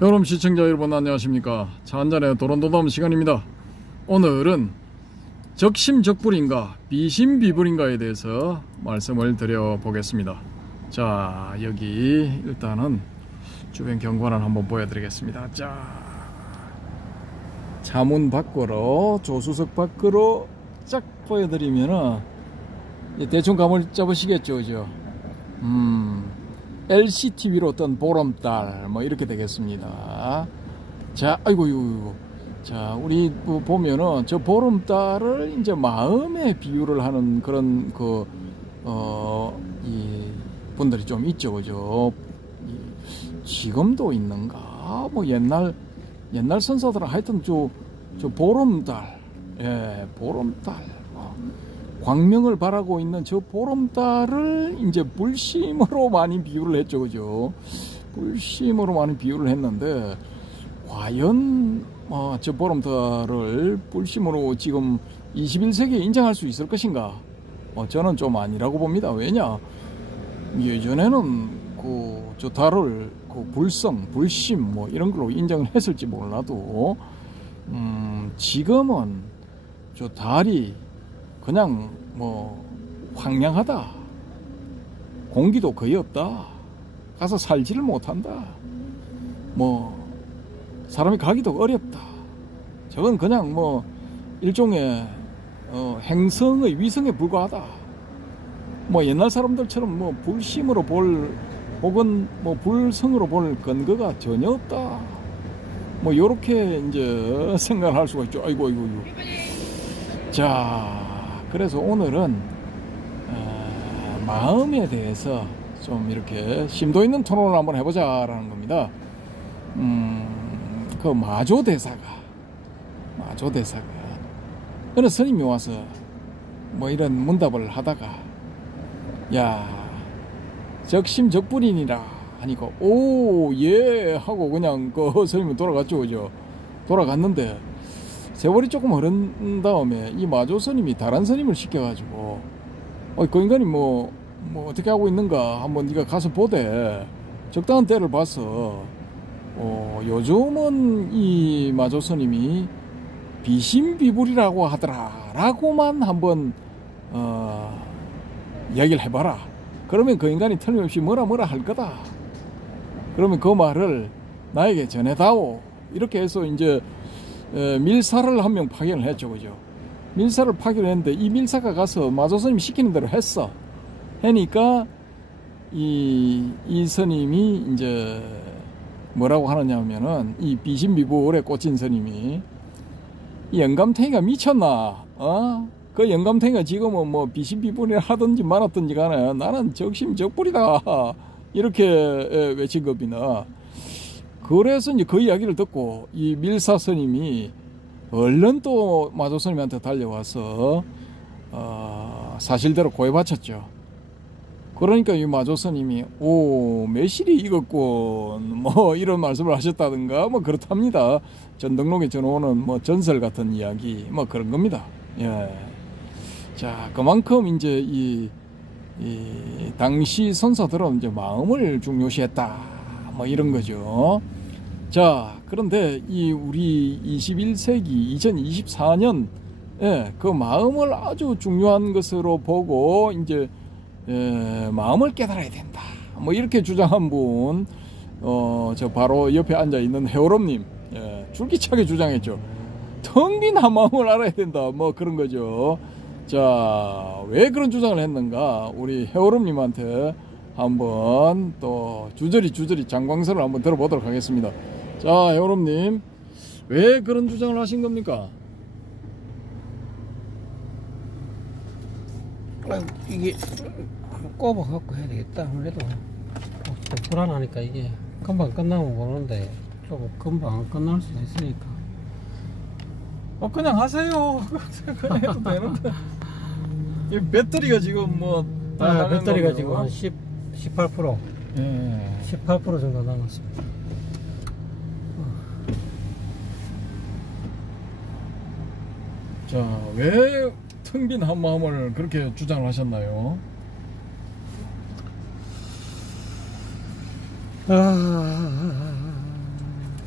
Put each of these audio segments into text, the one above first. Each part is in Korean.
여러분, 시청자 여러분 안녕하십니까. 차 한잔의 도론도담 시간입니다. 오늘은 적심적불인가 비심비불인가에 대해서 말씀을 드려보겠습니다. 자, 여기 일단은 주변 경관을 한번 보여드리겠습니다. 자, 차문 밖으로, 조수석 밖으로 쫙 보여드리면은 대충 감을 잡으시겠죠, 그죠? LCTV로 어떤 보름달 뭐 이렇게 되겠습니다. 자, 아이고, 자, 우리 보면은 저 보름달을 이제 마음에 비유를 하는 그런 이 분들이 좀 있죠, 그죠? 지금도 있는가? 뭐 옛날 선사들은 하여튼 저 보름달, 예, 보름달, 광명을 바라고 있는 저 보름달을 이제 불심으로 많이 비유를 했죠, 그죠? 불심으로 많이 비유를 했는데, 과연 저 보름달을 불심으로 지금 21세기에 인정할 수 있을 것인가? 저는 좀 아니라고 봅니다. 왜냐? 예전에는 저 달을 불성, 불심 뭐 이런 걸로 인정을 했을지 몰라도, 지금은 저 달이 그냥 뭐 황량하다, 공기도 거의 없다, 가서 살지를 못한다, 뭐 사람이 가기도 어렵다, 저건 그냥 뭐 일종의 행성의 위성에 불과하다, 뭐 옛날 사람들처럼 뭐 불심으로 볼 혹은 뭐 불성으로 볼 근거가 전혀 없다, 뭐 요렇게 이제 생각을 할 수가 있죠. 아이고. 자, 그래서 오늘은 마음에 대해서 좀 이렇게 심도 있는 토론을 한번 해보자 라는 겁니다. 그 마조대사가 어느 스님이 와서 뭐 이런 문답을 하다가, 야, 적심적불이니라 하니까 오, 예 하고 그냥 그 스님은 돌아갔죠, 그죠? 돌아갔는데 세월이 조금 흐른 다음에 이 마조 스님이 다른 스님을 시켜가지고, 그 인간이 뭐 어떻게 하고 있는가 한번 네가 가서 보되, 적당한 때를 봐서 요즘은 이 마조 스님이 비심비불이라고 하더라 라고만 한번 이야기를 해봐라. 그러면 그 인간이 틀림없이 뭐라 할 거다. 그러면 그 말을 나에게 전해다오. 이렇게 해서 이제 밀사를 한 명 파견을 했죠, 그죠? 밀사를 파견했는데 이 밀사가 가서 마조 스님이 시키는 대로 했어. 하니까 이 스님이 이제 뭐라고 하느냐 하면은, 이 비심비불에 꽂힌 스님이, 이 영감탱이가 미쳤나? 그 영감탱이가 지금은 뭐 비심비불이라 하든지 말았든지 간에 나는 적심적불이다, 이렇게 외친 겁니다. 그래서 이제 그 이야기를 듣고 이 밀사 스님이 얼른 또 마조 스님한테 달려와서 사실대로 고해 바쳤죠. 그러니까 이 마조 스님이 오, 매실이 익었군, 뭐 이런 말씀을 하셨다든가 뭐 그렇답니다. 전등록에 전해오는 뭐 전설 같은 이야기 뭐 그런 겁니다. 예. 자, 그만큼 이제 이 당시 선사들은 이제 마음을 중요시했다, 뭐 이런 거죠. 자, 그런데 이 우리 21세기 2024년에 그 마음을 아주 중요한 것으로 보고 이제 마음을 깨달아야 된다, 뭐 이렇게 주장한 분, 저 바로 옆에 앉아 있는 해오롬님, 줄기차게 주장했죠. 텅 빈 한 마음을 알아야 된다, 뭐 그런 거죠. 자, 왜 그런 주장을 했는가, 우리 해오롬님한테 한번 또 주저리 장광설을 한번 들어보도록 하겠습니다. 자, 해오롬님, 왜 그런 주장을 하신 겁니까? 이게 꼽아갖고 해야 되겠다. 아무래도 불안하니까 이게 금방 끝나면 모르는데 좀 금방 안 끝날 수도 있으니까. 그냥 하세요. 그냥 해도 되는데. 이 배터리가 지금 뭐 다 배터리가 지금 한 18%, 예. 18% 정도 남았습니다. 자, 왜 텅 빈 한 마음을 그렇게 주장을 하셨나요?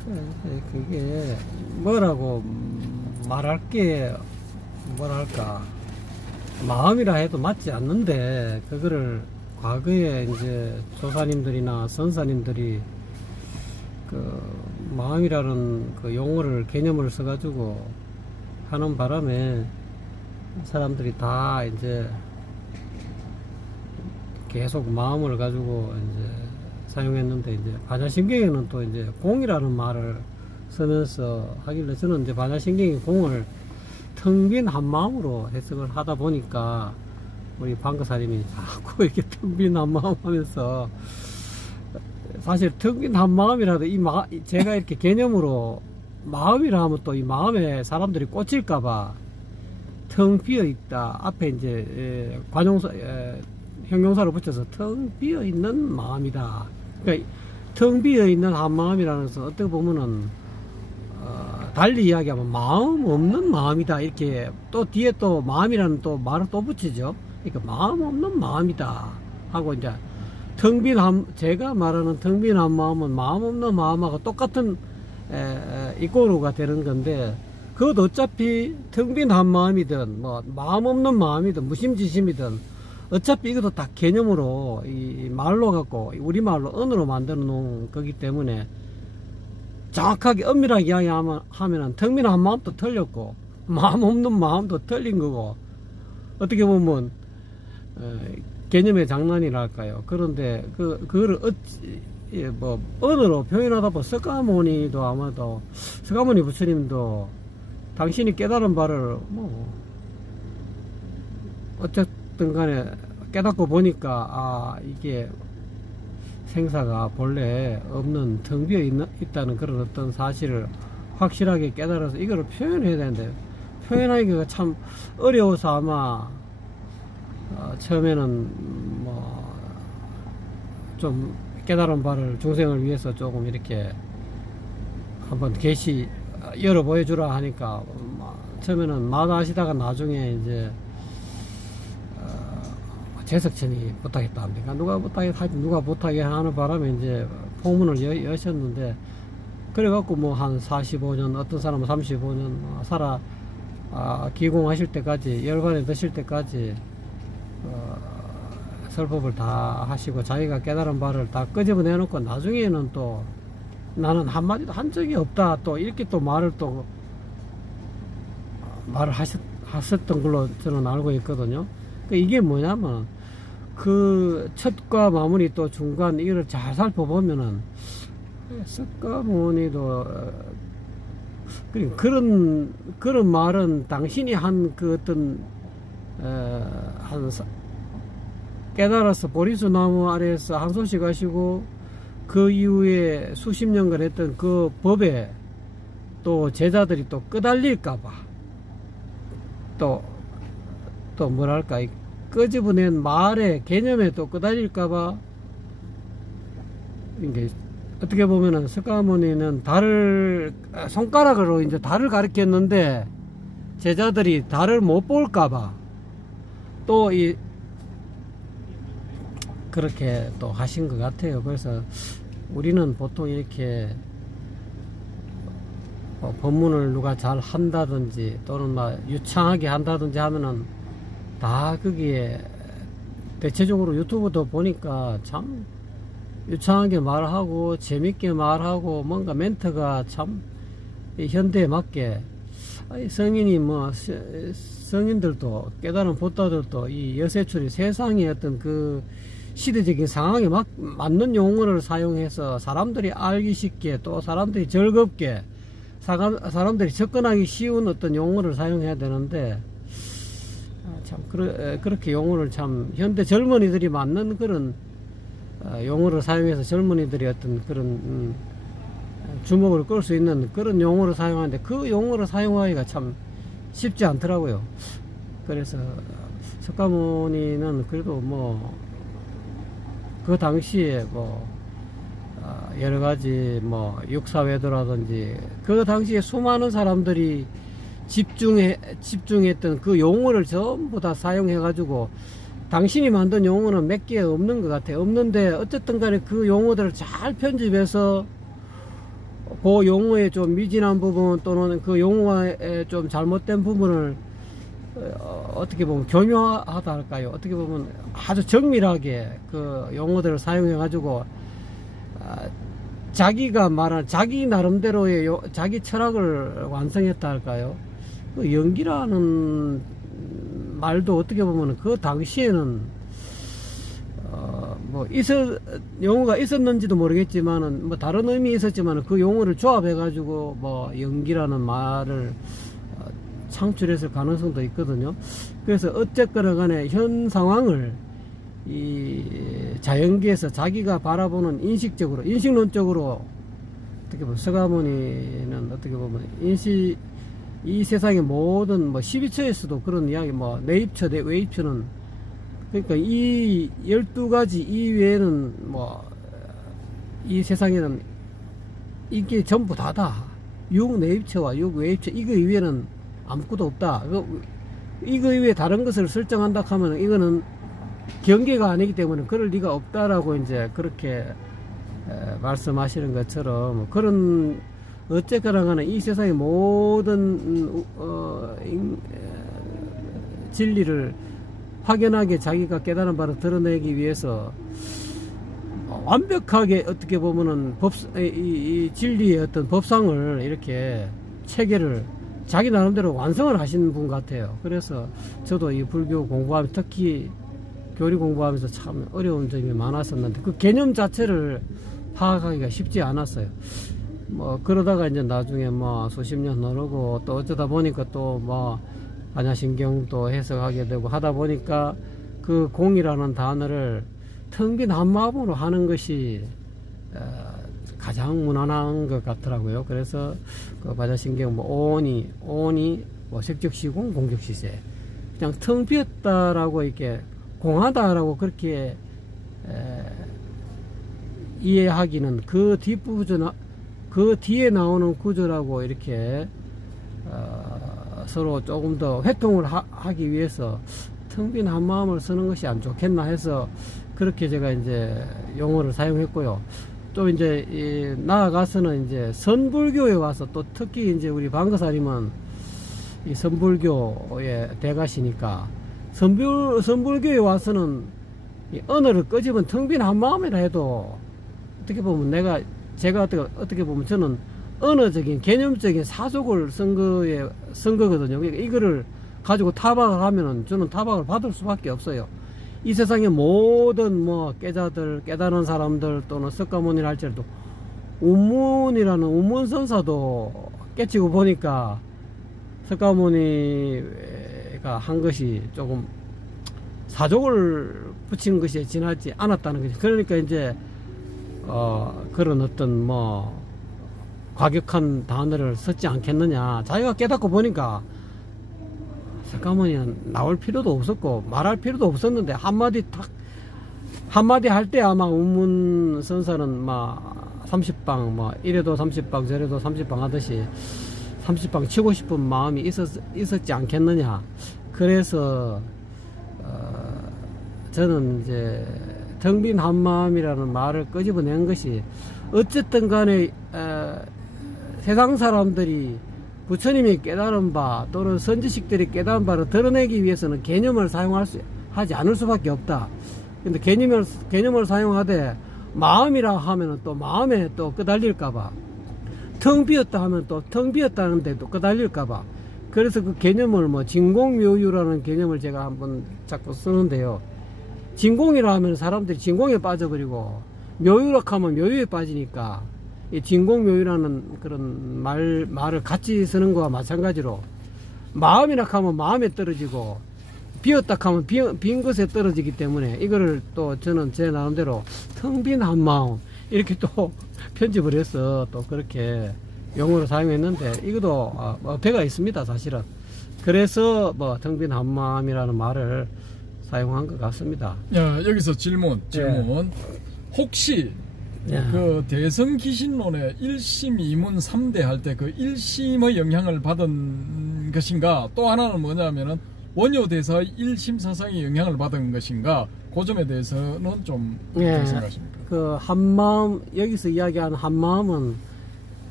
이게 뭐라고 말할 게 뭐랄까 마음이라 해도 맞지 않는데 그거를 과거에 이제 조사님들이나 선사님들이 그 마음이라는 그 용어를 개념을 써가지고 하는 바람에 사람들이 다 이제 계속 마음을 가지고 이제 사용했는데 이제 반야신경에는 또 이제 공이라는 말을 쓰면서 하길래 저는 이제 반야신경의 공을 텅 빈 한마음으로 해석을 하다 보니까 우리 방거사님이 자꾸 이렇게 텅 빈 한마음 하면서 사실 텅 빈 한마음이라도 제가 이렇게 개념으로 마음이라 하면 또 이 마음에 사람들이 꽂힐까봐 텅 비어 있다 앞에 이제 관용사 형용사를 붙여서 텅 비어 있는 마음이다. 그러니까 텅 비어 있는 한마음이라는 것은 어떻게 보면은 달리 이야기하면 마음 없는 마음이다 이렇게 또 뒤에 또 마음이라는 또 말을 또 붙이죠. 그러니까 마음 없는 마음이다 하고 이제 텅 빈 제가 말하는 텅 빈 한마음은 마음 없는 마음하고 똑같은 이꼬루가 되는 건데 그것도 어차피 텅 빈 한마음이든 뭐 마음 없는 마음이든 무심지심이든 어차피 이것도 다 개념으로 이 말로 갖고 우리말로 언어로 만들어 놓은 거기 때문에 정확하게 엄밀하게 이야기하면은 텅 빈 한마음도 틀렸고 마음 없는 마음도 틀린 거고 어떻게 보면 개념의 장난이랄까요. 그런데 그거를 뭐 언어로 표현하다 보면 석가모니도 아마도 석가모니 부처님도 당신이 깨달은 바를 뭐 어쨌든 간에 깨닫고 보니까 이게 생사가 본래 없는 텅 비어 있다는 그런 어떤 사실을 확실하게 깨달아서 이거를 표현해야 되는데 표현하기가 참 어려워서 아마 처음에는 뭐 좀 깨달은 바를 중생을 위해서 조금 이렇게 한번 계시 열어 보여주라 하니까 처음에는 마다하시다가 나중에 이제 재석천이 부탁했다 합니까? 누가 부탁해 하는 바람에 이제 포문을 여셨는데 그래갖고 뭐 한 45년 어떤 사람은 35년 살아 기공하실 때까지 열반에 드실 때까지 설법을 다 하시고 자기가 깨달은 바를 다 끄집어내 놓고 나중에는 또 나는 한마디도 한 적이 없다 또 이렇게 또 말을 하셨던 걸로 저는 알고 있거든요. 이게 뭐냐면 그 첫과 마무리 또 중간 이걸 잘 살펴보면은 석가모니도 그런 말은 당신이 한 그 어떤 깨달아서 보리수 나무 아래에서 한 소식 하시고 그 이후에 수십 년간 했던 그 법에 또 제자들이 또 끄달릴까봐 또 뭐랄까 끄집어낸 말의 개념에 또 끄달릴까봐 이게 어떻게 보면은 석가모니는 손가락으로 이제 달을 가리켰는데 제자들이 달을 못 볼까봐 또 그렇게 또 하신 것 같아요. 그래서 우리는 보통 이렇게 법문을 누가 잘 한다든지 또는 막 유창하게 한다든지 하면은 다 거기에 대체적으로 유튜브도 보니까 참 유창하게 말하고 재밌게 말하고 뭔가 멘트가 참 현대에 맞게 성인이 뭐 성인들도 깨달은 보따들도 이 여세출이 세상의 어떤 그 시대적인 상황에 맞는 용어를 사용해서 사람들이 알기 쉽게 또 사람들이 즐겁게 사람들이 접근하기 쉬운 어떤 용어를 사용해야 되는데 참 그렇게 용어를 참 현대 젊은이들이 맞는 그런 용어를 사용해서 젊은이들이 어떤 그런 주목을 끌 수 있는 그런 용어를 사용하는데 그 용어를 사용하기가 참 쉽지 않더라고요. 그래서 석가모니는 그래도 뭐 그 당시에 뭐 여러가지 뭐 육사외도라든지 그 당시에 수많은 사람들이 집중했던 그 용어를 전부 다 사용해 가지고 당신이 만든 용어는 몇 개 없는 것 같아요. 없는데 어쨌든 간에 그 용어들을 잘 편집해서 그 용어의 좀 미진한 부분 또는 그 용어의 좀 잘못된 부분을 어떻게 보면 교묘하다 할까요? 어떻게 보면 아주 정밀하게 그 용어들을 사용해 가지고 자기가 말한 자기 나름대로의 자기 철학을 완성했다 할까요? 그 연기라는 말도 어떻게 보면 그 당시에는 뭐 용어가 있었는지도 모르겠지만은 뭐 다른 의미 있었지만은 그 용어를 조합해 가지고 뭐 연기라는 말을 창출했을 가능성도 있거든요. 그래서 어쨌거나 간에 현 상황을 이 자연계에서 자기가 바라보는 인식론적으로 어떻게 보면 서가모니는 어떻게 보면 이 세상의 모든 뭐 12처에서도 그런 이야기 뭐 내입처, 외입처는 그러니까 이 12가지 이외에는 뭐 이 세상에는 이게 전부 다다. 6내입처와 6외입처 이거 이외에는 아무것도 없다. 이거 이외에 다른 것을 설정한다 하면 이거는 경계가 아니기 때문에 그럴 리가 없다라고 이제 그렇게 말씀하시는 것처럼 그런 어쨌거나 간에 이 세상의 모든 진리를 확연하게 자기가 깨달은 바를 드러내기 위해서 완벽하게 어떻게 보면은 이 진리의 어떤 법상을 이렇게 체계를 자기 나름대로 완성을 하신 분 같아요. 그래서 저도 이 불교 공부하면서 특히 교리 공부하면서 참 어려운 점이 많았었는데 그 개념 자체를 파악하기가 쉽지 않았어요. 뭐 그러다가 이제 나중에 뭐 수십 년 흐르고 또 어쩌다 보니까 또 뭐 반야신경도 해석하게 되고 하다 보니까 그 공이라는 단어를 텅 빈 한마음으로 하는 것이 가장 무난한 것 같더라고요. 그래서 그 반야신경 뭐 오온이 뭐 색적시공 공적시세 그냥 텅 비었다라고 이렇게 공하다라고 그렇게 이해하기는 그 뒷부분 그 뒤에 나오는 구조라고 이렇게 서로 조금 더 회통을 하기 위해서 텅 빈 한마음을 쓰는 것이 안 좋겠나 해서 그렇게 제가 이제 용어를 사용했고요. 또 이제 나아가서는 이제 선불교에 와서 또 특히 이제 우리 방거사님은 이 선불교의 대가시니까 선불교에 와서는 이 언어를 끄집은 텅 빈 한마음이라 해도 어떻게 보면 제가 어떻게 보면 저는 언어적인 개념적인 사족을 쓴 거거든요. 그러니까 이거를 가지고 타박을 하면은 저는 타박을 받을 수밖에 없어요. 이 세상의 모든 뭐 깨달은 사람들 또는 석가모니를 할지라도 운문이라는 운문선사도 깨치고 보니까 석가모니가 한 것이 조금 사족을 붙인 것이 지나지 않았다는 거죠. 그러니까 이제 그런 어떤 뭐 과격한 단어를 썼지 않겠느냐. 자기가 깨닫고 보니까 석가모니는 나올 필요도 없었고 말할 필요도 없었는데 한마디 할 때 아마 운문선사는 막 30방 뭐 이래도 30방 저래도 30방 하듯이 30방 치고 싶은 마음이 있었지 않겠느냐. 그래서 저는 이제 텅 빈 한마음이라는 말을 끄집어낸 것이 어쨌든 간에 세상 사람들이 부처님이 깨달은 바 또는 선지식들이 깨달은 바를 드러내기 위해서는 개념을 하지 않을 수밖에 없다. 근데 개념을 사용하되 마음이라 하면은 또 마음에 또 끄달릴까봐 텅 비었다 하면 또 텅 비었다는데 또 끄달릴까봐 그래서 그 개념을 뭐 진공묘유라는 개념을 제가 한번 자꾸 쓰는데요. 진공이라 하면 사람들이 진공에 빠져버리고 묘유라 하면 묘유에 빠지니까 이 진공묘유라는 그런 말을 같이 쓰는 거와 마찬가지로 마음이라 하면 마음에 떨어지고 비었다 하면 빈 것에 떨어지기 때문에 이거를 또 저는 제 나름대로 텅 빈 한마음 이렇게 또 편집을 해서 또 그렇게 용어로 사용했는데 이것도 배가 있습니다 사실은. 그래서 뭐 텅 빈 한마음이라는 말을 사용한 것 같습니다. 야, 여기서 질문. 혹시 그 대성기신론의 1심, 2문, 3대 할 때 그 1심의 영향을 받은 것인가? 또 하나는 뭐냐면은 원효대사의 1심 사상의 영향을 받은 것인가? 그 점에 대해서는 좀 어떻게 생각하십니까? 그 한마음, 여기서 이야기하는 한마음은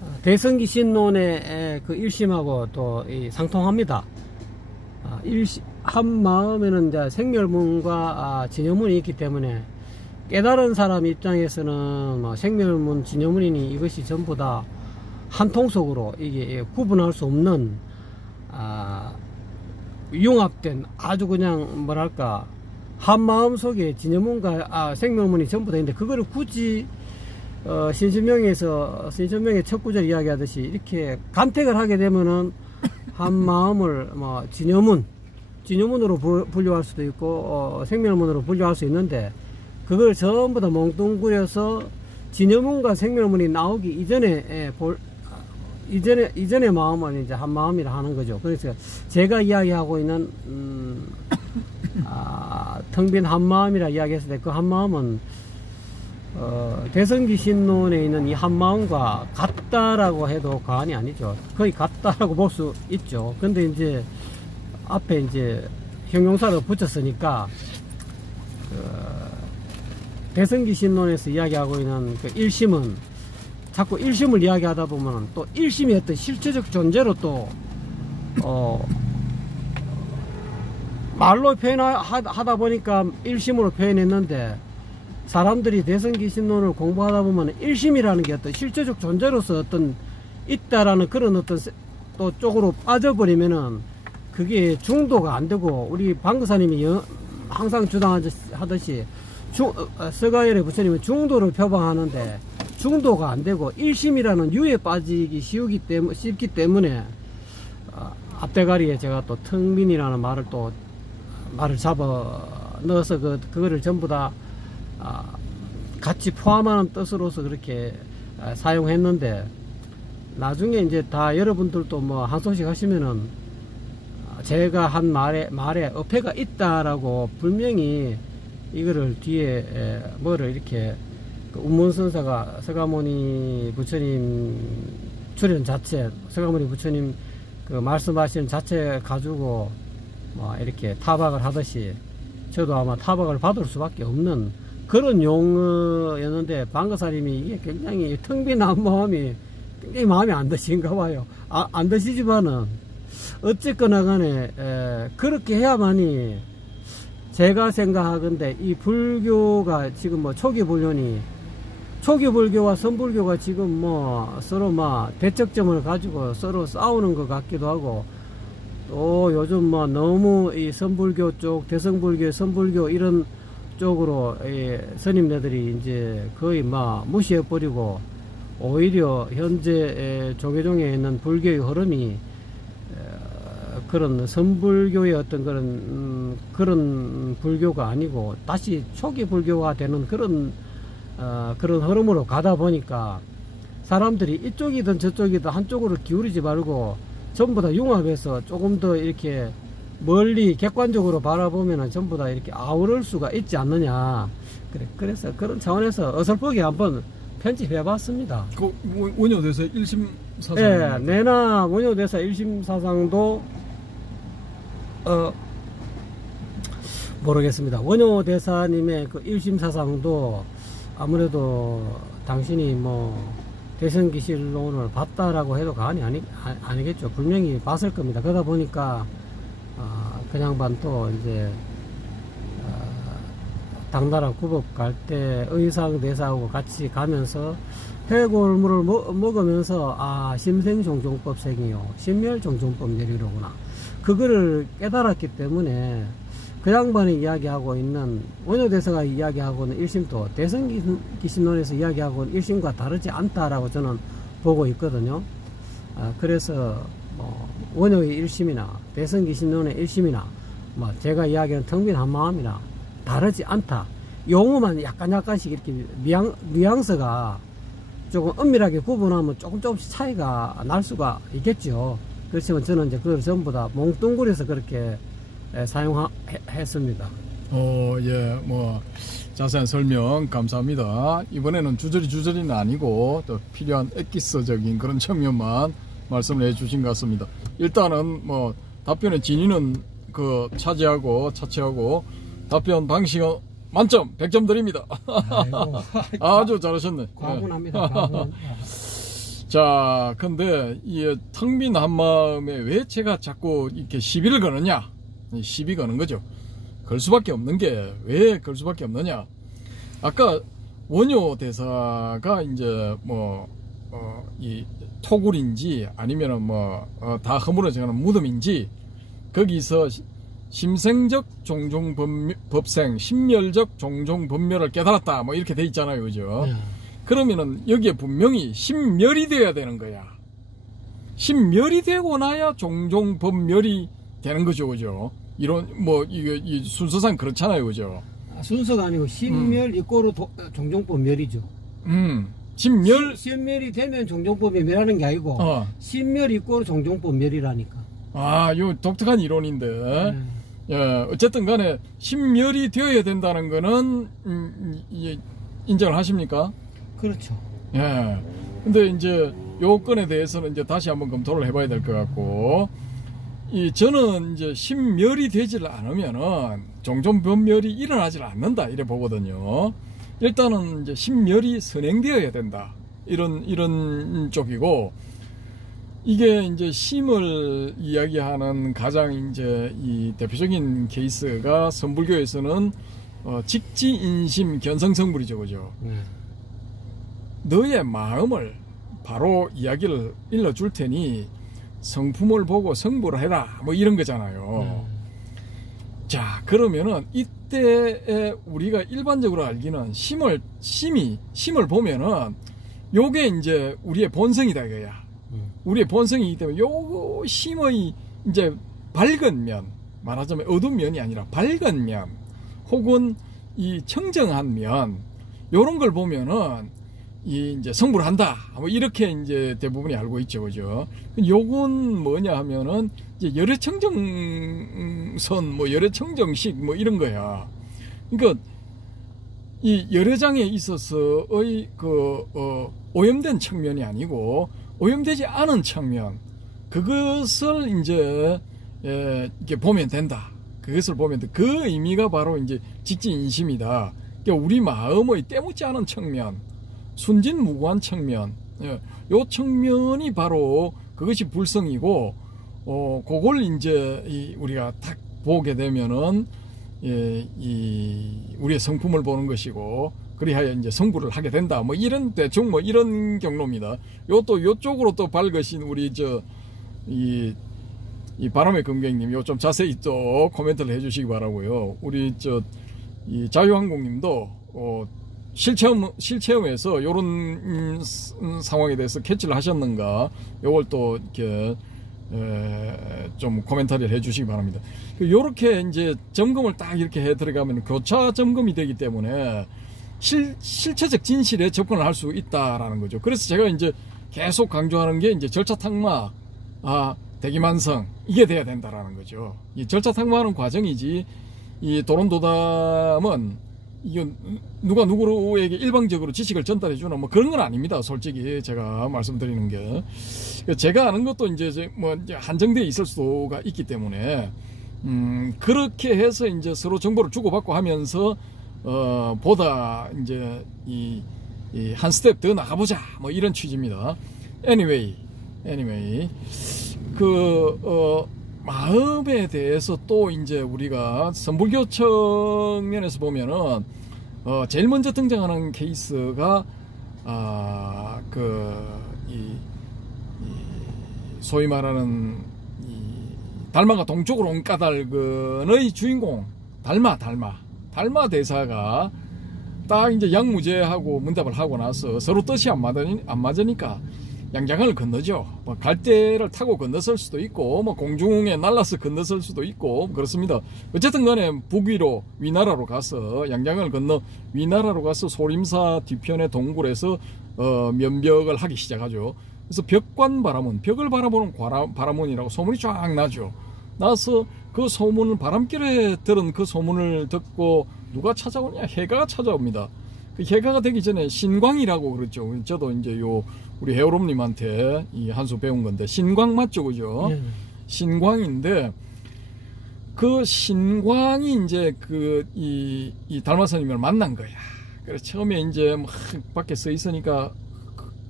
대성기 신론의 그 1심하고 또 상통합니다. 한 마음에는 이제 생멸문과 진여문이 있기 때문에 깨달은 사람 입장에서는 뭐 생멸문, 진여문이니 이것이 전부 다 한 통속으로 이게 구분할 수 없는 융합된 아주 그냥 뭐랄까 한 마음 속에 진여문과 생멸문이 전부 다 있는데 그거를 굳이 신신명의 첫 구절 이야기하듯이 이렇게 간택을 하게 되면은 한 마음을 뭐 진여문으로 분류할 수도 있고 생멸문으로 분류할 수 있는데 그걸 전부 다 몽뚱그려서 진여문과 생멸문이 나오기 이전의 마음을 이제 한 마음이라 하는 거죠. 그래서 제가 이야기하고 있는 텅 빈 한 마음이라 이야기했을 때 그 한 마음은 대성기 신론에 있는 이 한 마음과 같다라고 해도 과언이 아니죠. 거의 같다라고 볼 수 있죠. 근데 이제 앞에 이제 형용사를 붙였으니까 대성기 신론에서 이야기하고 있는 그 1심은 자꾸 1심을 이야기하다 보면 또 1심이 어떤 실체적 존재로 또 말로 표현하다 보니까 1심으로 표현했는데 사람들이 대성기 신론을 공부하다 보면 1심이라는 게 어떤 실체적 존재로서 어떤 있다라는 그런 어떤 또 쪽으로 빠져버리면은 그게 중도가 안 되고 우리 방거사님이 항상 주장하듯이 서가열의 부처님은 중도를 표방하는데 중도가 안 되고 1심이라는 유에 빠지기 쉽기 때문에 앞대가리에 제가 또 텅빈이라는 말을 잡아 넣어서 그거를 전부 다 같이 포함하는 뜻으로서 그렇게 사용했는데 나중에 이제 다 여러분들도 뭐 한 소식 하시면은 제가 한 말에 어폐가 있다라고 분명히 이거를 뒤에 뭐를 이렇게 운문선사가 서가모니 부처님 출연 자체, 서가모니 부처님 그 말씀하시는 자체 가지고 뭐 이렇게 타박을 하듯이 저도 아마 타박을 받을 수밖에 없는 그런 용어였는데 방거사님이 이게 굉장히 텅 빈 한 마음이 굉장히 마음에 안 드신가 봐요. 안 드시지만은 어쨌거나 간에 그렇게 해야만이 제가 생각하건대 이 불교가 지금 뭐 초기 불교와 선불교가 지금 뭐 서로 막 대척점을 가지고 서로 싸우는 것 같기도 하고 또 요즘 뭐 너무 이 선불교 쪽, 대성불교, 선불교 이런 쪽으로 이 스님네들이 이제 거의 막 무시해버리고 오히려 현재 조계종에 있는 불교의 흐름이 그런 선불교의 어떤 그런 불교가 아니고 다시 초기 불교가 되는 그런 흐름으로 가다 보니까 사람들이 이쪽이든 저쪽이든 한쪽으로 기울이지 말고 전부 다 융합해서 조금 더 이렇게 멀리 객관적으로 바라보면 전부 다 이렇게 아우를 수가 있지 않느냐. 그래서 그런 차원에서 어설프게 한번 편집해 봤습니다. 그 원효대사 1심 사상. 네, 내나 원효대사 1심 사상도 모르겠습니다. 원효대사님의 그 1심 사상도 아무래도 당신이 뭐 대성기실론을 봤다라고 해도 과언이 아니겠죠. 분명히 봤을 겁니다. 그러다 보니까 그 양반 또 이제 당나라 구법 갈 때 의상대사하고 같이 가면서 해골물을 먹으면서 심생종종법생이요 심멸종종법 내리로구나 그거를 깨달았기 때문에 그 양반이 이야기하고 있는 원효대사가 이야기하고 있는 1심도 대성기신론에서 이야기하고 있는 1심과 다르지 않다라고 저는 보고 있거든요. 그래서 뭐 원효의 1심이나 대성기신론의 1심이나 뭐 제가 이야기하는 텅 빈 한마음이나 다르지 않다. 용어만 약간씩 이렇게 뉘앙스가 조금 엄밀하게 구분하면 조금씩 차이가 날 수가 있겠죠. 그렇지만 저는 이제 그걸 전부 다 몽뚱그려서 그렇게 사용했습니다. 예, 뭐 자세한 설명 감사합니다. 이번에는 주저리는 아니고 또 필요한 엑기스적인 그런 측면만 말씀을 해주신 것 같습니다. 일단은 뭐 답변의 진위는 차치하고 답변 방식은 만점 100점 드립니다. 아주 잘하셨네. 과분합니다. 과분. 자, 근데 이 텅 빈 한마음에 왜 제가 자꾸 이렇게 시비를 거느냐? 시비 거는 거죠. 걸 수밖에 없는 게 왜 걸 수밖에 없느냐? 아까 원효 대사가 이제 이 토굴인지 아니면은 다 허물어져가는 무덤인지 거기서 심생적 종종법생, 심멸적 종종법멸을 깨달았다 뭐 이렇게 돼 있잖아요, 그죠? 그러면은 여기에 분명히 심멸이 돼야 되는 거야. 심멸이 되고 나야 종종법멸이 되는 거죠, 그죠? 이런 이 순서상 그렇잖아요, 그죠? 순서가 아니고 심멸 이꼬르 종종법멸이죠. 심멸이 되면 종종법이 멸하는 게 아니고 심멸 이꼬르 종종법멸이라니까. 아, 요 독특한 이론인데. 어쨌든 간에 심멸이 되어야 된다는 거는 인정을 하십니까? 그렇죠. 예. 근데 이제 요 건에 대해서는 이제 다시 한번 검토를 해봐야 될 것 같고, 저는 이제 심멸이 되질 않으면은 종종법멸이 일어나질 않는다 이래 보거든요. 일단은 이제 심멸이 선행되어야 된다 이런 쪽이고, 이게 이제 심을 이야기하는 가장 이제 이 대표적인 케이스가 선불교에서는 직지인심 견성성불이죠, 그죠? 너의 마음을 바로 이야기를 일러줄 테니 성품을 보고 성불을 해라 뭐 이런 거잖아요. 자, 그러면은 이때 우리가 일반적으로 알기는 심을 보면은 요게 이제 우리의 본성이다 이거야. 우리의 본성이기 때문에 요 심의 이제 밝은 면, 말하자면 어두운 면이 아니라 밝은 면 혹은 이 청정한 면, 요런 걸 보면은 이제 성불을 한다 뭐 이렇게 이제 대부분이 알고 있죠, 그죠? 요건 뭐냐 하면은 이제 열애청정선 열애청정식 이런 거야. 그러니까 이 열애장에 있어서의 오염된 측면이 아니고 오염되지 않은 측면, 그것을 이제 이렇게 보면 된다. 그것을 보면 돼. 그 의미가 바로 이제 직지인심이다. 그러니까 우리 마음의 때묻지 않은 측면, 순진무구한 측면, 요 측면이 바로 그것이 불성이고, 그걸 이제 우리가 딱 보게 되면은 우리의 성품을 보는 것이고, 그리하여 이제 성불을 하게 된다. 이런 대충 이런 경로입니다. 요쪽으로 또 밝으신 우리 이 바람의 금객님, 요 좀 자세히 또 코멘트를 해주시기 바라고요. 우리 이 자유항공님도 실체험에서 요런 상황에 대해서 캐치를 하셨는가? 요걸 또 이렇게 좀 코멘터리를 해주시기 바랍니다. 요렇게 이제 점검을 딱 이렇게 해 들어가면 교차 점검이 되기 때문에 실체적 진실에 접근을 할 수 있다라는 거죠. 그래서 제가 이제 계속 강조하는 게 이제 절차 탁마, 대기만성, 이게 돼야 된다라는 거죠. 이 절차 탁마하는 과정이지, 이 도론도담은 이건 누가 누구에게 일방적으로 지식을 전달해 주는 그런 건 아닙니다. 솔직히 제가 말씀드리는 게, 제가 아는 것도 이제 이제 한정되어 있을 수가 있기 때문에 그렇게 해서 이제 서로 정보를 주고받고 하면서 보다 이제 한 스텝 더 나가보자 이런 취지입니다. Anyway 마음에 대해서 또 이제 우리가 선불교 측면에서 보면은 제일 먼저 등장하는 케이스가 소위 말하는 달마가 동쪽으로 온 까닭의 주인공 달마 대사가 딱 이제 양무제하고 문답을 하고 나서 서로 뜻이 안 맞으니까 양장을 건너죠. 갈대를 타고 건너설 수도 있고 공중에 날라서 건너설 수도 있고 그렇습니다. 어쨌든 간에 북위로 위나라로 가서 양장을 건너 위나라로 가서 소림사 뒤편의 동굴에서 면벽을 하기 시작하죠. 그래서 벽관바라문, 벽을 바라보는 바라문이라고 소문이 쫙 나죠. 나서 그 소문을, 바람길에 들은 그 소문을 듣고 누가 찾아오냐? 해가가 찾아옵니다. 그 해가가 되기 전에 신광이라고 그랬죠. 저도 이제 우리 해오롬님한테 이 한 수 배운 건데, 신광 맞죠, 그죠? 신광인데, 그 신광이 이제 이 달마스님을 만난 거야. 그래서 처음에 이제 밖에 서 있으니까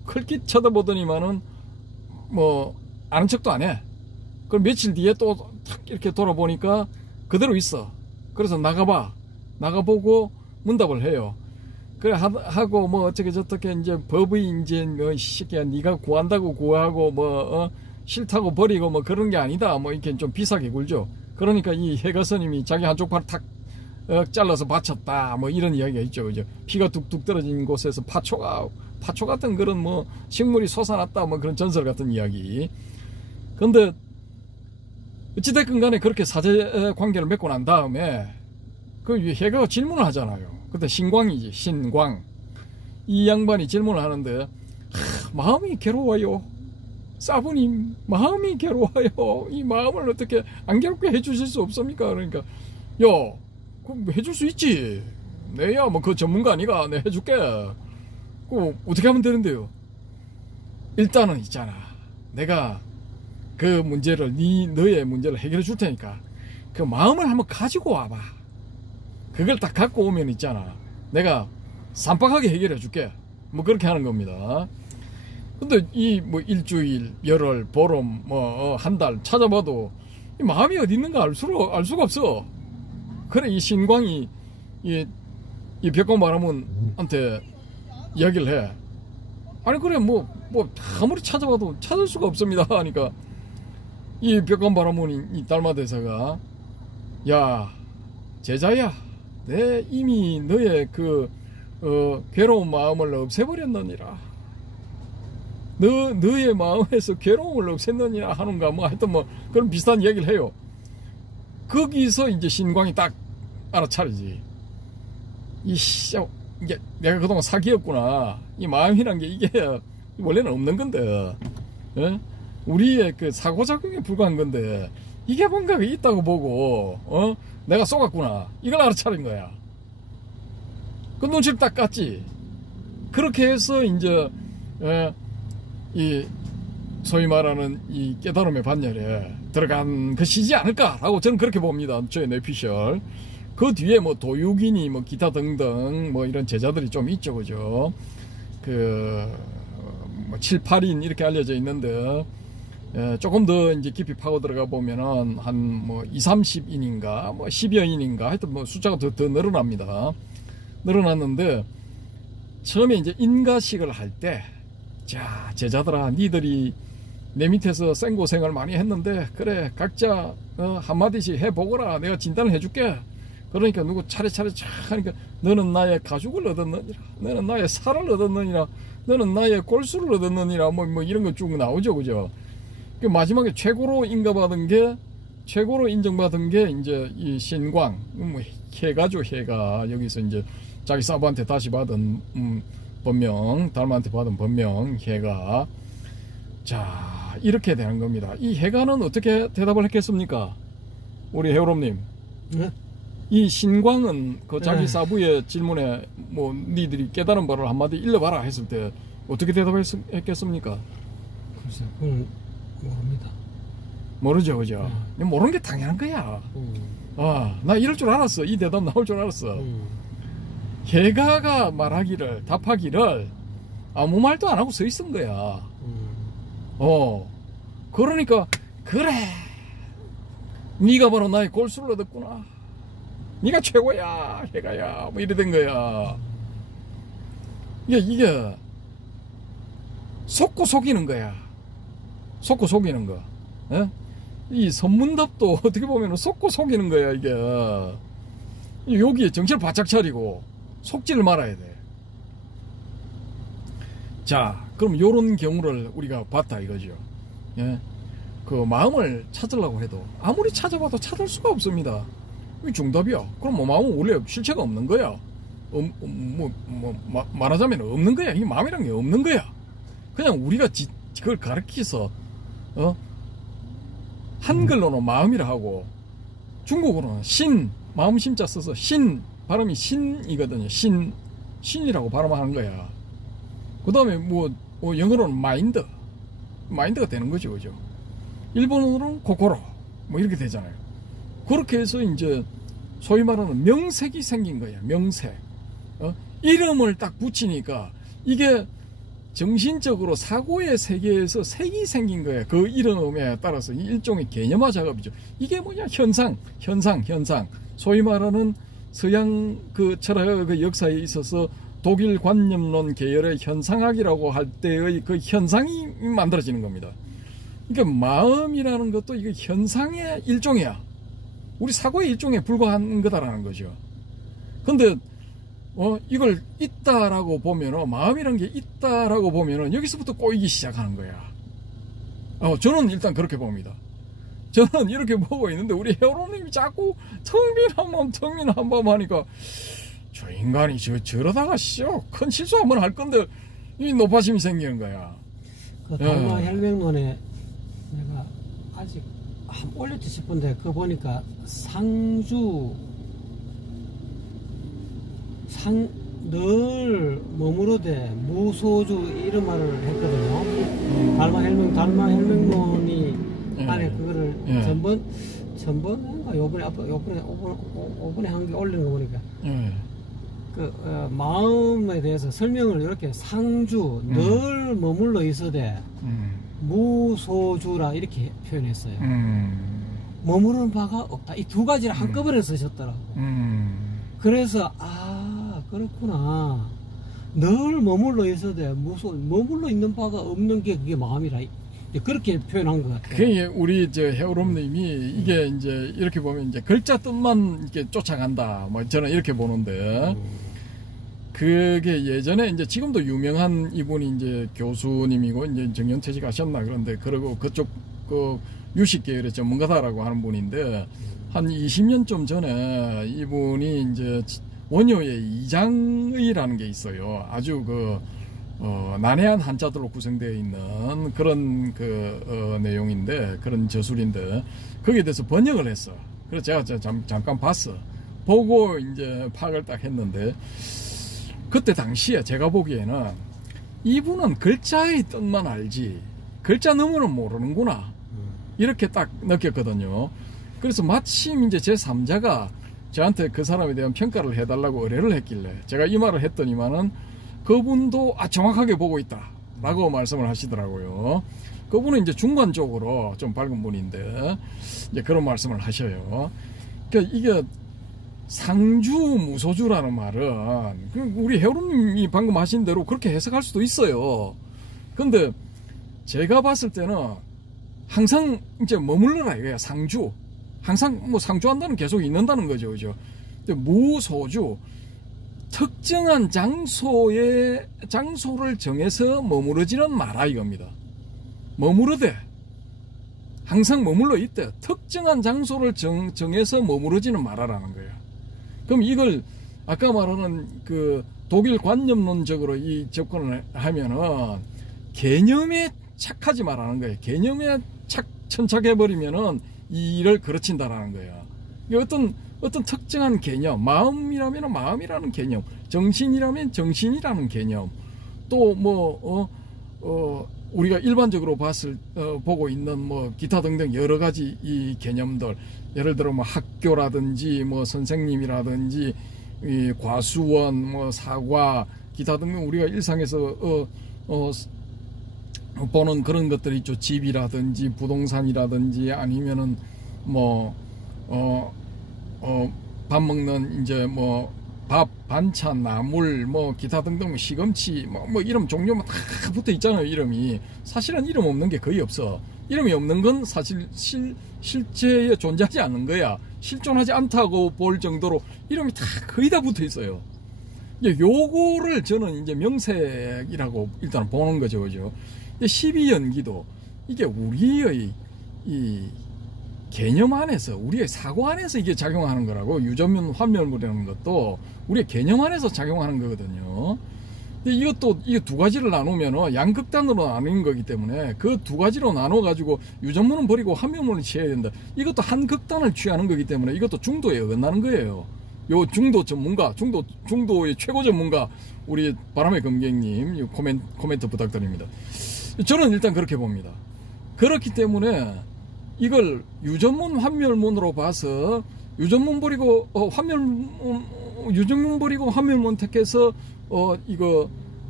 클깃 쳐다보더니만은 뭐 아는 척도 안 해. 그럼 며칠 뒤에 또 탁 이렇게 돌아보니까 그대로 있어. 그래서 나가보고 문답을 해요. 그래 하고 뭐 어떻게 저떻게 이제 법의 이제 뭐 시끼야 네가 구한다고 구하고 뭐 싫다고 버리고 뭐 그런 게 아니다. 뭐 이렇게 좀 비싸게 굴죠. 그러니까 이 해가 스님이 자기 한쪽 팔 탁 잘라서 바쳤다. 뭐 이런 이야기가 있죠. 그죠? 피가 뚝뚝 떨어진 곳에서 파초 같은 그런 뭐 식물이 솟아났다. 뭐 그런 전설 같은 이야기. 근데 어찌됐건 간에 그렇게 사제 관계를 맺고 난 다음에 그 해가가 질문을 하잖아요. 그때 신광이지. 신광. 이 양반이 질문을 하는데 마음이 괴로워요. 사부님 마음이 괴로워요. 이 마음을 어떻게 안 괴롭게 해주실 수 없습니까? 그러니까 야 그럼 해줄 수 있지. 내야 뭐 그 전문가 아니가. 내 해줄게. 그 어떻게 하면 되는데요? 일단은 있잖아. 내가 그 문제를 너의 문제를 해결해 줄 테니까 그 마음을 한번 가지고 와봐. 그걸 딱 갖고 오면 있잖아. 내가 쌈박하게 해결해 줄게. 뭐 그렇게 하는 겁니다. 근데 이 뭐 일주일, 열흘, 보름, 뭐 한 달 찾아봐도 이 마음이 어디 있는가 알 수가 없어. 그래 이 신광이 이 벽공바라문한테 이야기를 해. 아니 그래 뭐 아무리 찾아봐도 찾을 수가 없습니다 하니까 이 벽공바라문이 이 달마대사가 야 제자야 내 이미 너의 그 괴로운 마음을 없애버렸느니라. 너의 마음에서 괴로움을 없앴느니라 하는가 뭐 하여튼 뭐 그런 비슷한 이야기를 해요. 거기서 이제 신광이 딱 알아차리지. 이게 내가 그동안 사기였구나. 이 마음이란 게 이게 원래는 없는 건데, 예? 우리의 그 사고작용에 불과한 건데 이게 뭔가 있다고 보고 내가 속았구나. 이걸 알아차린 거야. 그 눈치를 딱 깠지. 그렇게 해서 이제 이 소위 말하는 이 깨달음의 반열에 들어간 것이지 않을까라고 저는 그렇게 봅니다. 저의 뇌피셜. 그 뒤에 뭐 도육이니 뭐 기타 등등 뭐 이런 제자들이 좀 있죠, 그죠? 뭐 7, 8인 이렇게 알려져 있는데 조금 더 이제 깊이 파고 들어가 보면은 한 뭐 20, 30인인가 뭐 10여 인인가 하여튼 뭐 숫자가 더 늘어납니다. 늘어났는데 처음에 이제 인가식을 할 때 자 제자들아 니들이 내 밑에서 생고생을 많이 했는데 그래 각자 한마디씩 해보거라. 내가 진단을 해줄게. 그러니까 누구 차례차례 쫙 하니까 너는 나의 가죽을 얻었느니라. 너는 나의 살을 얻었느니라. 너는 나의 골수를 얻었느니라. 뭐 이런 거 쭉 나오죠, 그죠? 그 마지막에 최고로 인정받은 게 이제 이 신광, 뭐 해가죠, 해가. 여기서 이제 자기 사부한테 다시 받은 법명, 달마한테 받은 법명, 해가. 자, 이렇게 되는 겁니다. 이 해가는 어떻게 대답을 했겠습니까? 우리 해오롬님. 네? 이 신광은 그 자기 사부의 질문에 뭐 니들이 깨달은 바를 한마디 일러봐라 했을 때 어떻게 대답했겠습니까? 글쎄, 그건 모릅니다. 모르죠, 그죠? 모르는 게 당연한 거야. 나 이럴 줄 알았어. 이 대답 나올 줄 알았어. 해가가 답하기를 아무 말도 안 하고 서 있은 거야. 그러니까 그래 네가 바로 나의 골수를 얻었구나. 네가 최고야 해가야 뭐 이래 된 거야. 이게 속고 속이는 거야. 속고 속이는 거. 예? 이 선문답도 어떻게 보면 속고 속이는 거야. 이게 여기에 정신을 바짝 차리고 속지를 말아야 돼. 자, 그럼 요런 경우를 우리가 봤다 이거죠. 예? 그 마음을 찾으려고 해도 아무리 찾아봐도 찾을 수가 없습니다. 이 정답이야. 그럼 뭐 마음은 원래 실체가 없는 거야. 말하자면 없는 거야. 이 마음이란 게 없는 거야. 그냥 우리가 그걸 가르쳐서 한글로는 마음이라 하고 중국어로는 신, 마음 심자 써서 신 발음이 신이거든요. 신이라고 발음하는 거야. 그 다음에 뭐 영어로는 마인드가 되는 거죠, 그죠? 일본어로는 코코로 뭐 이렇게 되잖아요. 그렇게 해서 이제 소위 말하는 명색이 생긴 거야. 명색. 이름을 딱 붙이니까 이게 정신적으로 사고의 세계에서 색이 생긴 거예요. 그 이름에 따라서 일종의 개념화 작업이죠. 이게 뭐냐? 현상. 소위 말하는 서양 그 철학 그 역사에 있어서 독일 관념론 계열의 현상학이라고 할 때의 그 현상이 만들어지는 겁니다. 그러니까 마음이라는 것도 이게 현상의 일종이야. 우리 사고의 일종에 불과한 거다라는 거죠. 근데 이걸 있다라고 보면은, 마음이란 게 있다라고 보면은 여기서부터 꼬이기 시작하는 거야. 저는 일단 그렇게 봅니다. 저는 이렇게 보고 있는데 우리 회원님이 자꾸 텅빈 한밤 하니까 저 인간이 저러다가 큰 실수 한번 할 건데 이 노파심이 생기는 거야. 그 달마 혈맹론에 내가 아직 한번 올렸지 싶은데 그거 보니까 늘 머무르되 무소주 이런 말을 했거든요. 달마 혈맹론이 안에 그거를 전번인가 요번에 한 게 올리는 거 보니까 마음에 대해서 설명을 이렇게 상주 늘 머물러 있어대 무소주라 이렇게 표현했어요. 머무르는 바가 없다. 이 두 가지를 한꺼번에 쓰셨더라고. 그래서 그렇구나. 늘 머물러 있어대 머물러 있는 바가 없는 게 그게 마음이라. 그렇게 표현한 것 같아요. 그게 우리 회오롬님이 이게 이제 이렇게 보면 이제 글자 뜻만 이렇게 쫓아간다. 뭐 저는 이렇게 보는데 그게 예전에 이제 지금도 유명한 이분이 이제 교수님이고 이제 정년퇴직하셨나 그런데 그러고 그쪽 그 유식 계열의 전문가다라고 하는 분인데 한 20년쯤 전에 이분이 이제 원효의 이장의라는 게 있어요. 아주 난해한 한자들로 구성되어 있는 그런 내용인데, 그런 저술인데, 거기에 대해서 번역을 했어. 그래서 제가 잠깐 봤어. 보고 이제 파악을 딱 했는데, 그때 당시에 제가 보기에는 이분은 글자의 뜻만 알지, 글자 너머는 모르는구나. 이렇게 딱 느꼈거든요. 그래서 마침 이제 제 3자가 저한테 그 사람에 대한 평가를 해달라고 의뢰를 했길래, 제가 이 말을 했더니만은, 그분도 정확하게 보고 있다 라고 말씀을 하시더라고요. 그분은 이제 중간 쪽으로 좀 밝은 분인데 이제 그런 말씀을 하셔요. 그러니까 이게 상주 무소주라는 말은 우리 회오름님이 방금 하신 대로 그렇게 해석할 수도 있어요. 근데 제가 봤을 때는 항상 이제 머물러라 이거야. 상주, 항상 뭐 상주한다는 계속 있는다는 거죠, 그죠? 근데 무소주, 특정한 장소를 정해서 머무르지는 마라 이겁니다. 머무르되, 항상 머물러 있대. 특정한 장소를 정해서 머무르지는 마라라는 거예요. 그럼 이걸 아까 말하는 그 독일 관념론적으로 이 접근을 하면은 개념에 착하지 말라는 거예요. 개념에 천착해버리면은 이 일을 그르친다라는 거예요. 어떤 특정한 개념, 마음이라면 마음이라는 개념, 정신이라면 정신이라는 개념, 또 우리가 일반적으로 보고 있는 뭐 기타 등등 여러 가지 이 개념들, 예를 들어 뭐 학교라든지 뭐 선생님이라든지 이 과수원, 뭐 사과, 기타 등등 우리가 일상에서 보는 그런 것들이 있죠. 집이라든지 부동산이라든지 아니면은 밥 먹는 이제 뭐 밥, 반찬, 나물, 뭐 기타 등등 시금치, 뭐 이름 종류만 다 붙어 있잖아요. 이름이 사실은 이름 없는 게 거의 없어. 이름이 없는 건 사실 실제에 존재하지 않는 거야. 실존하지 않다고 볼 정도로 이름이 다 거의 다 붙어 있어요. 이제 요거를 저는 이제 명색이라고 일단 보는 거죠, 그죠? 12연기도 이게 우리의 이 개념 안에서, 우리의 사고 안에서 이게 작용하는 거라고. 유전면 환멸물이라는 것도 우리의 개념 안에서 작용하는 거거든요. 근데 이것도 이 두 가지를 나누면 양극단으로 나누는 거기 때문에 그 두 가지로 나눠 가지고 유전문은 버리고 환멸문을 취해야 된다. 이것도 한 극단을 취하는 거기 때문에 이것도 중도에 어긋나는 거예요. 요 중도 전문가, 중도의 최고 전문가 우리 바람의 검객님 코멘트 부탁드립니다. 저는 일단 그렇게 봅니다. 그렇기 때문에 이걸 유전문 환멸문으로 봐서 유전문 버리고 환멸문 택해서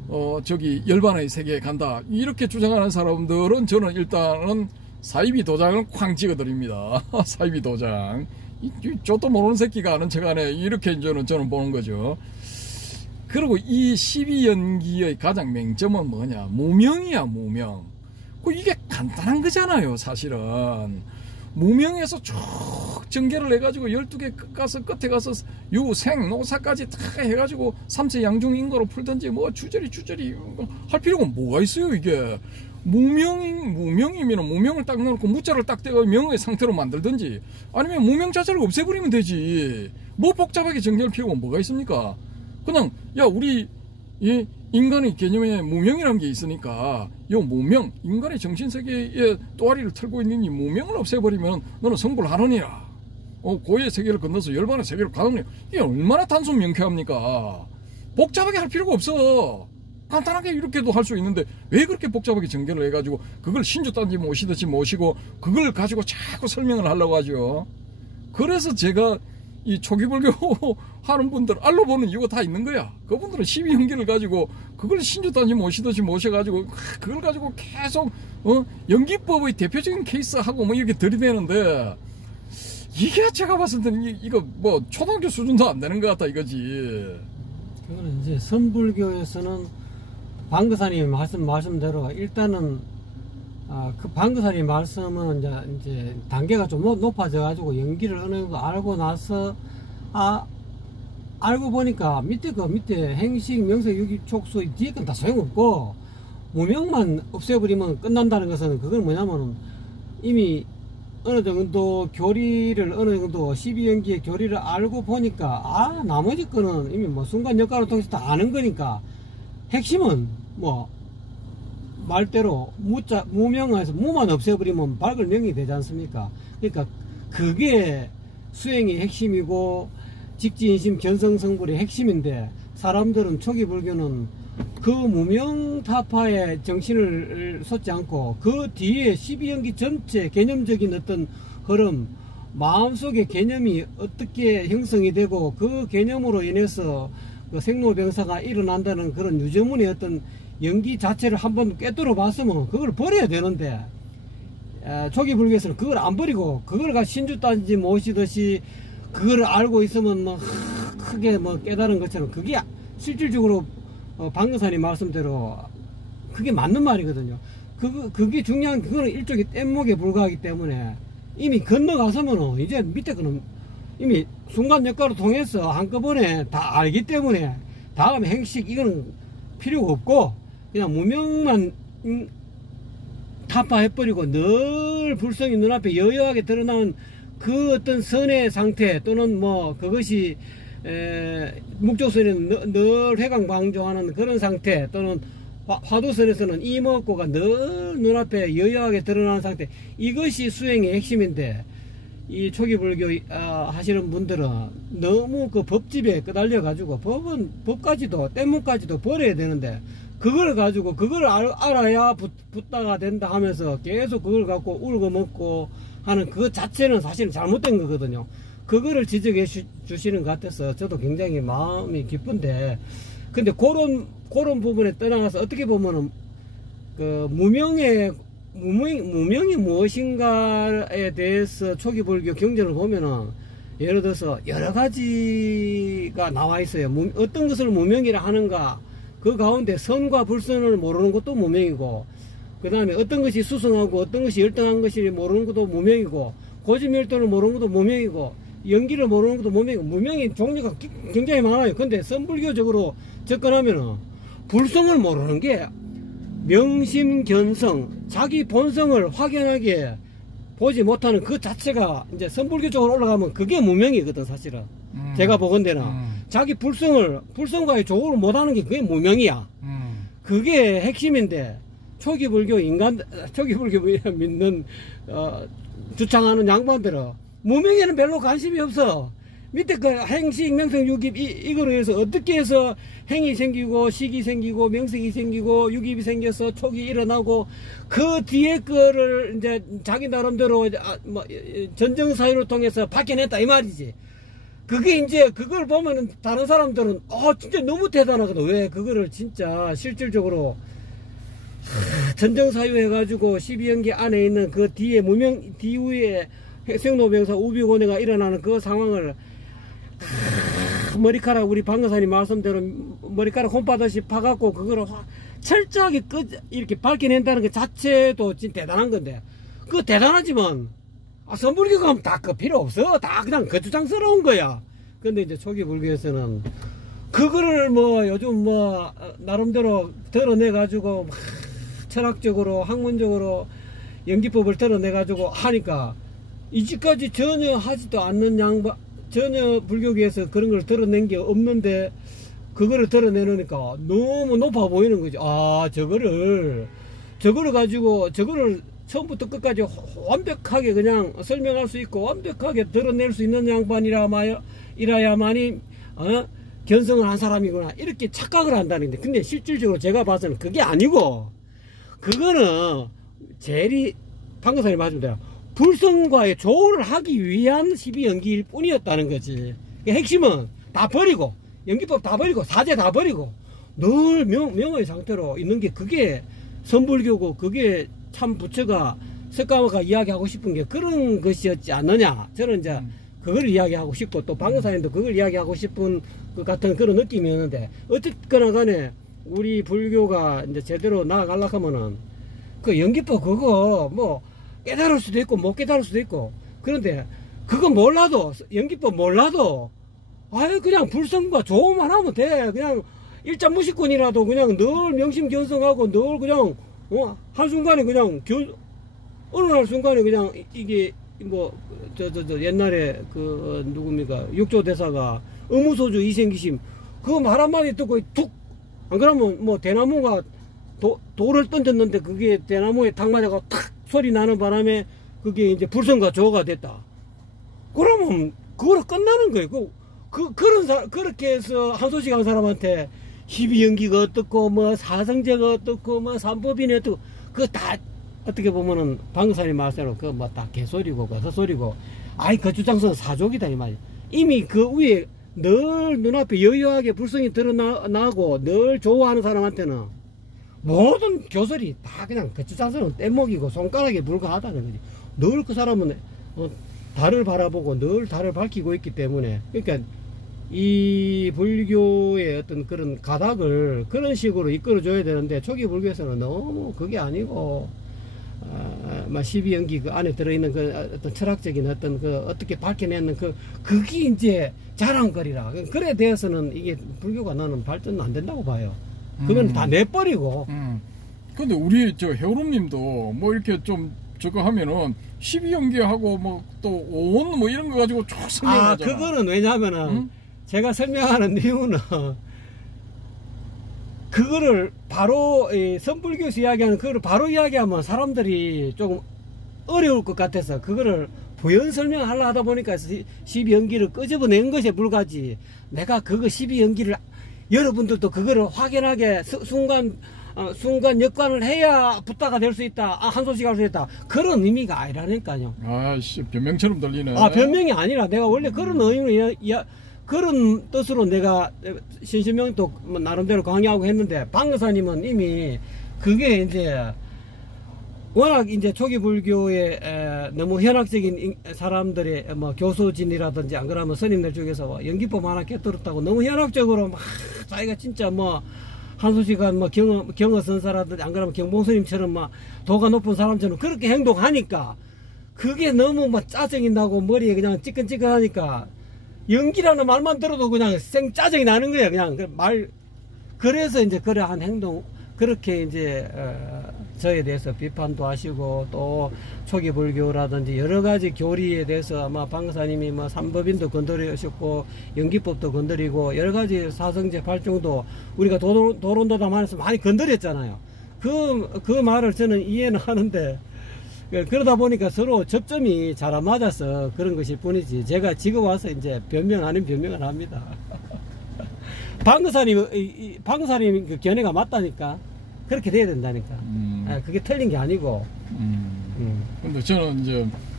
저기 열반의 세계에 간다 이렇게 주장하는 사람들은 저는 일단은 사이비 도장을 쾅 찍어드립니다. 사이비 도장. 저도 모르는 새끼가 아는 척 하네. 이렇게 저는 보는 거죠. 그리고 이 12연기의 가장 맹점은 뭐냐? 무명이야, 무명. 이게 간단한 거잖아요, 사실은. 무명에서 쭉 전개를 해가지고 12개 끝에 가서 유생, 노사까지 다 해가지고 삼세 양중 인거로 풀든지 뭐 주저리 할 필요가 뭐가 있어요, 이게. 무명이면 무명을 딱 넣고 무자를 딱 떼고 명의 상태로 만들든지 아니면 무명 자체를 없애버리면 되지. 뭐 복잡하게 정리할 필요가 뭐가 있습니까? 그냥 야 우리 이 인간의 개념에 무명이라는 게 있으니까 이 무명, 인간의 정신세계에 또아리를 털고 있는 이 무명을 없애버리면 너는 성불하느니라. 고의 세계를 건너서 열반의 세계를 가느니라. 이게 얼마나 단순 명쾌합니까? 복잡하게 할 필요가 없어. 간단하게 이렇게도 할 수 있는데 왜 그렇게 복잡하게 전개를 해가지고 그걸 신주단지 모시듯이 모시고 그걸 가지고 자꾸 설명을 하려고 하죠. 그래서 제가 이 초기불교 하는 분들 알로 보는 이유가 다 있는 거야. 그분들은 12연기를 가지고 그걸 신주단지 모시듯이 모셔가지고 그걸 가지고 계속 연기법의 대표적인 케이스하고 뭐 이렇게 들이대는데 이게 제가 봤을 때는 이거 뭐 초등학교 수준도 안 되는 것 같다 이거지. 그거는 이제 선불교에서는 방그사님 말씀대로 일단은 그 방그사님 말씀은 이제 단계가 좀 높아져 가지고 연기를 어느 정도 알고 나서 알고 보니까 밑에 행식 명색 유기 촉수 뒤에 건 다 소용없고 무명만 없애버리면 끝난다는 것은 그건 뭐냐면은 이미 어느 정도 교리를 어느 정도 12연기의 교리를 알고 보니까 나머지 거는 이미 뭐 순간 역할을 통해서 다 아는 거니까 핵심은 뭐 말대로 무명에서 무만 없애버리면 밝을 명이 되지 않습니까? 그러니까 그게 수행의 핵심이고 직지인심 견성성불의 핵심인데 사람들은 초기 불교는 그 무명타파의 정신을 솟지 않고 그 뒤에 12연기 전체 개념적인 어떤 흐름 마음속에 개념이 어떻게 형성이 되고 그 개념으로 인해서 그 생로병사가 일어난다는 그런 유저문의 어떤 연기 자체를 한번 꿰뚫어 봤으면 그걸 버려야 되는데 초기 불교에서는 그걸 안 버리고 그걸 신주단지 모시듯이 그걸 알고 있으면 뭐 크게 뭐 깨달은 것처럼 그게 실질적으로 방금사님 말씀대로 그게 맞는 말이거든요. 그게 중요한 그거는 일종의 뗏목에 불과하기 때문에 이미 건너가서면 이제 밑에 거는 이미 순간 역할을 통해서 한꺼번에 다 알기 때문에 다음 행식 이거는 필요가 없고 그냥 무명만 타파해버리고 늘 불성이 눈앞에 여여하게 드러나는 그 어떤 선의 상태 또는 뭐 그것이 묵조선에는 늘 회광방조하는 그런 상태 또는 화두선에서는 이먹고가 늘 눈앞에 여여하게 드러나는 상태 이것이 수행의 핵심인데 이 초기 불교 하시는 분들은 너무 그 법집에 끄달려 가지고 법까지도 뗏목까지도 버려야 되는데 그걸 가지고 그걸 알아야 붙다가 된다 하면서 계속 그걸 갖고 울고 먹고 하는 그 자체는 사실은 잘못된 거거든요. 그거를 지적해 주시는 것 같아서 저도 굉장히 마음이 기쁜데 근데 그런 부분에 떠나가서 어떻게 보면은 그 무명이 무엇인가에 대해서 초기 불교 경전을 보면은 예를 들어서 여러 가지가 나와 있어요. 어떤 것을 무명이라 하는가 그 가운데 선과 불선을 모르는 것도 무명이고 그 다음에 어떤 것이 수승하고 어떤 것이 열등한 것이 모르는 것도 무명이고 고지멸도를 모르는 것도 무명이고 연기를 모르는 것도 무명이고 무명의 종류가 굉장히 많아요. 근데 선불교적으로 접근하면은 불성을 모르는 게 명심견성 자기 본성을 확연하게 보지 못하는 그 자체가 이제 선불교 쪽으로 올라가면 그게 무명이거든 사실은. 제가 보건대나 자기 불성과의 조화를 못하는 게 그게 무명이야. 그게 핵심인데 초기 불교 믿는 주창하는 양반들은 무명에는 별로 관심이 없어. 밑에 그 행식, 명색, 유깁 이거로 해서 어떻게 해서 행이 생기고 식이 생기고 명색이 생기고 유깁이 생겨서 촉이 일어나고 그 뒤에 거를 이제 자기 나름대로 뭐 전정사유를 통해서 밝혀냈다 이 말이지. 그게 이제 그걸 보면은 다른 사람들은 진짜 너무 대단하거든. 왜 그거를 진짜 실질적으로 전정사유 해가지고 12연기 안에 있는 그 뒤에 뒤에 생로병사 우비고뇌가 일어나는 그 상황을 머리카락 우리 방금사님 말씀대로 머리카락 홈파듯이 파갖고 그거를 철저하게 이렇게 밝혀낸다는 것 자체도 진짜 대단한 건데, 그거 대단하지만 선불교가 하면 다 그 필요 없어. 다 그냥 거추장스러운 거야. 근데 이제 초기 불교에서는 그거를 뭐 요즘 뭐 나름대로 드러내가지고 철학적으로 학문적으로 연기법을 드러내가지고 하니까 이제까지 전혀 하지도 않는 양반, 전혀 불교계에서 그런 걸 드러낸 게 없는데 그거를 드러내놓으니까 너무 높아 보이는 거죠. 저거를 가지고 저거를 처음부터 끝까지 완벽하게 그냥 설명할 수 있고 완벽하게 드러낼 수 있는 양반이라야만이 견성을 한 사람이구나, 이렇게 착각을 한다는 데, 근데 실질적으로 제가 봐서는 그게 아니고, 그거는 방금사님 말씀대로 불성과의 조언을 하기 위한 12연기일 뿐이었다는 거지. 핵심은 다 버리고, 연기법 다 버리고, 사제 다 버리고 늘 명의 상태로 있는 게, 그게 선불교고 그게 참 부처가 석가모가 이야기하고 싶은 게 그런 것이었지 않느냐. 저는 이제 그걸 이야기하고 싶고, 또 방금사님도 그걸 이야기하고 싶은 것 같은 그런 느낌이었는데, 어쨌거나 간에 우리 불교가 이제 제대로 나아가려고 하면은 그 연기법 그거 뭐 깨달을 수도 있고 못 깨달을 수도 있고, 그런데 그거 몰라도, 연기법 몰라도 그냥 불성과 조언만 하면 돼. 그냥 일자무식꾼이라도 그냥 늘 명심견성하고 늘 그냥 한순간에 그냥 어느 날 순간에 그냥 이게 뭐 옛날에 그 누굽니까, 육조대사가 의무소주 이생기심 그거 말 한마디 듣고 툭, 안 그러면 뭐 대나무가 돌을 던졌는데 그게 대나무에 탁 맞아가 탁 소리 나는 바람에 그게 이제 불성과 조가 됐다. 그러면 그거로 끝나는 거예요. 그렇게 해서 한소식 한 사람한테 12연기가 어떻고 뭐 사성제가 어떻고 뭐 삼법인이 어떻고 그거 다 어떻게 보면은 방금사님 말씀대로 그거 뭐 다 개소리고 헛소리고, 그 주장서는 사족이다 이 말이야. 이미 그 위에 늘 눈앞에 여유하게 불성이 드러나고 늘 좋아하는 사람한테는 모든 교설이 다 그냥 그 주장서는 뗏목이고 손가락에 불과하다는 거지. 늘 그 사람은 달을 바라보고 늘 달을 밝히고 있기 때문에, 그러니까 이 불교의 어떤 그런 가닥을 그런 식으로 이끌어줘야 되는데, 초기 불교에서는 너무 그게 아니고 12연기 그 안에 들어있는 그 어떤 철학적인 어떤 그 어떻게 밝혀내는 그게 이제 자랑거리라. 그래 대해서는 이게 불교가 나는 발전 안 된다고 봐요. 그건 다 내버리고. 근데 우리 해오름님도 뭐 이렇게 좀 저거 하면은 12연기하고 뭐 또 오원 뭐 이런 거 가지고 쭉 설명하잖아. 그거는 왜냐면은 제가 설명하는 이유는 그거를 바로 선불교에서 이야기하는 그거를 바로 이야기하면 사람들이 조금 어려울 것 같아서 그거를 부연 설명하려 하다 보니까 12연기를 끄집어낸 것에 불과하지, 내가 그거 12연기를 여러분들도 그거를 확연하게 순간 역관을 해야 부타가 될 수 있다, 한소식 할 수 있다, 그런 의미가 아니라니까요. 변명처럼 들리네. 변명이 아니라 내가 원래 그런 의미로 그런 뜻으로 내가 신신명도 나름대로 강의하고 했는데, 방금사님은 이미 그게 이제 워낙 이제 초기 불교에 너무 현학적인 사람들의 뭐 교수진이라든지 안 그러면 스님들 중에서 연기법 하나 깨뜨렸다고 너무 현학적으로 막 자기가 진짜 뭐 한수시간 뭐 경허선사라든지 안 그러면 경봉스님처럼 막 도가 높은 사람처럼 그렇게 행동하니까 그게 너무 막 짜증이 나고 머리에 그냥 찌끈찌끈하니까 연기라는 말만 들어도 그냥 생 짜증이 나는 거야. 그냥 그래서 이제 그러한 행동, 그렇게 이제 저에 대해서 비판도 하시고, 또 초기 불교라든지 여러 가지 교리에 대해서 아마 방사님이 뭐 삼법인도 건드리셨고 연기법도 건드리고 여러 가지 사성제 발종도 우리가 도론도담하면서 많이 건드렸잖아요. 그 말을 저는 이해는 하는데, 그러다 보니까 서로 접점이 잘 안 맞아서 그런 것일 뿐이지, 제가 지금 와서 이제 변명 아닌 변명을 합니다. 방사님 그 견해가 맞다니까. 그렇게 돼야 된다니까. 그게 틀린 게 아니고. 근데 저는 이제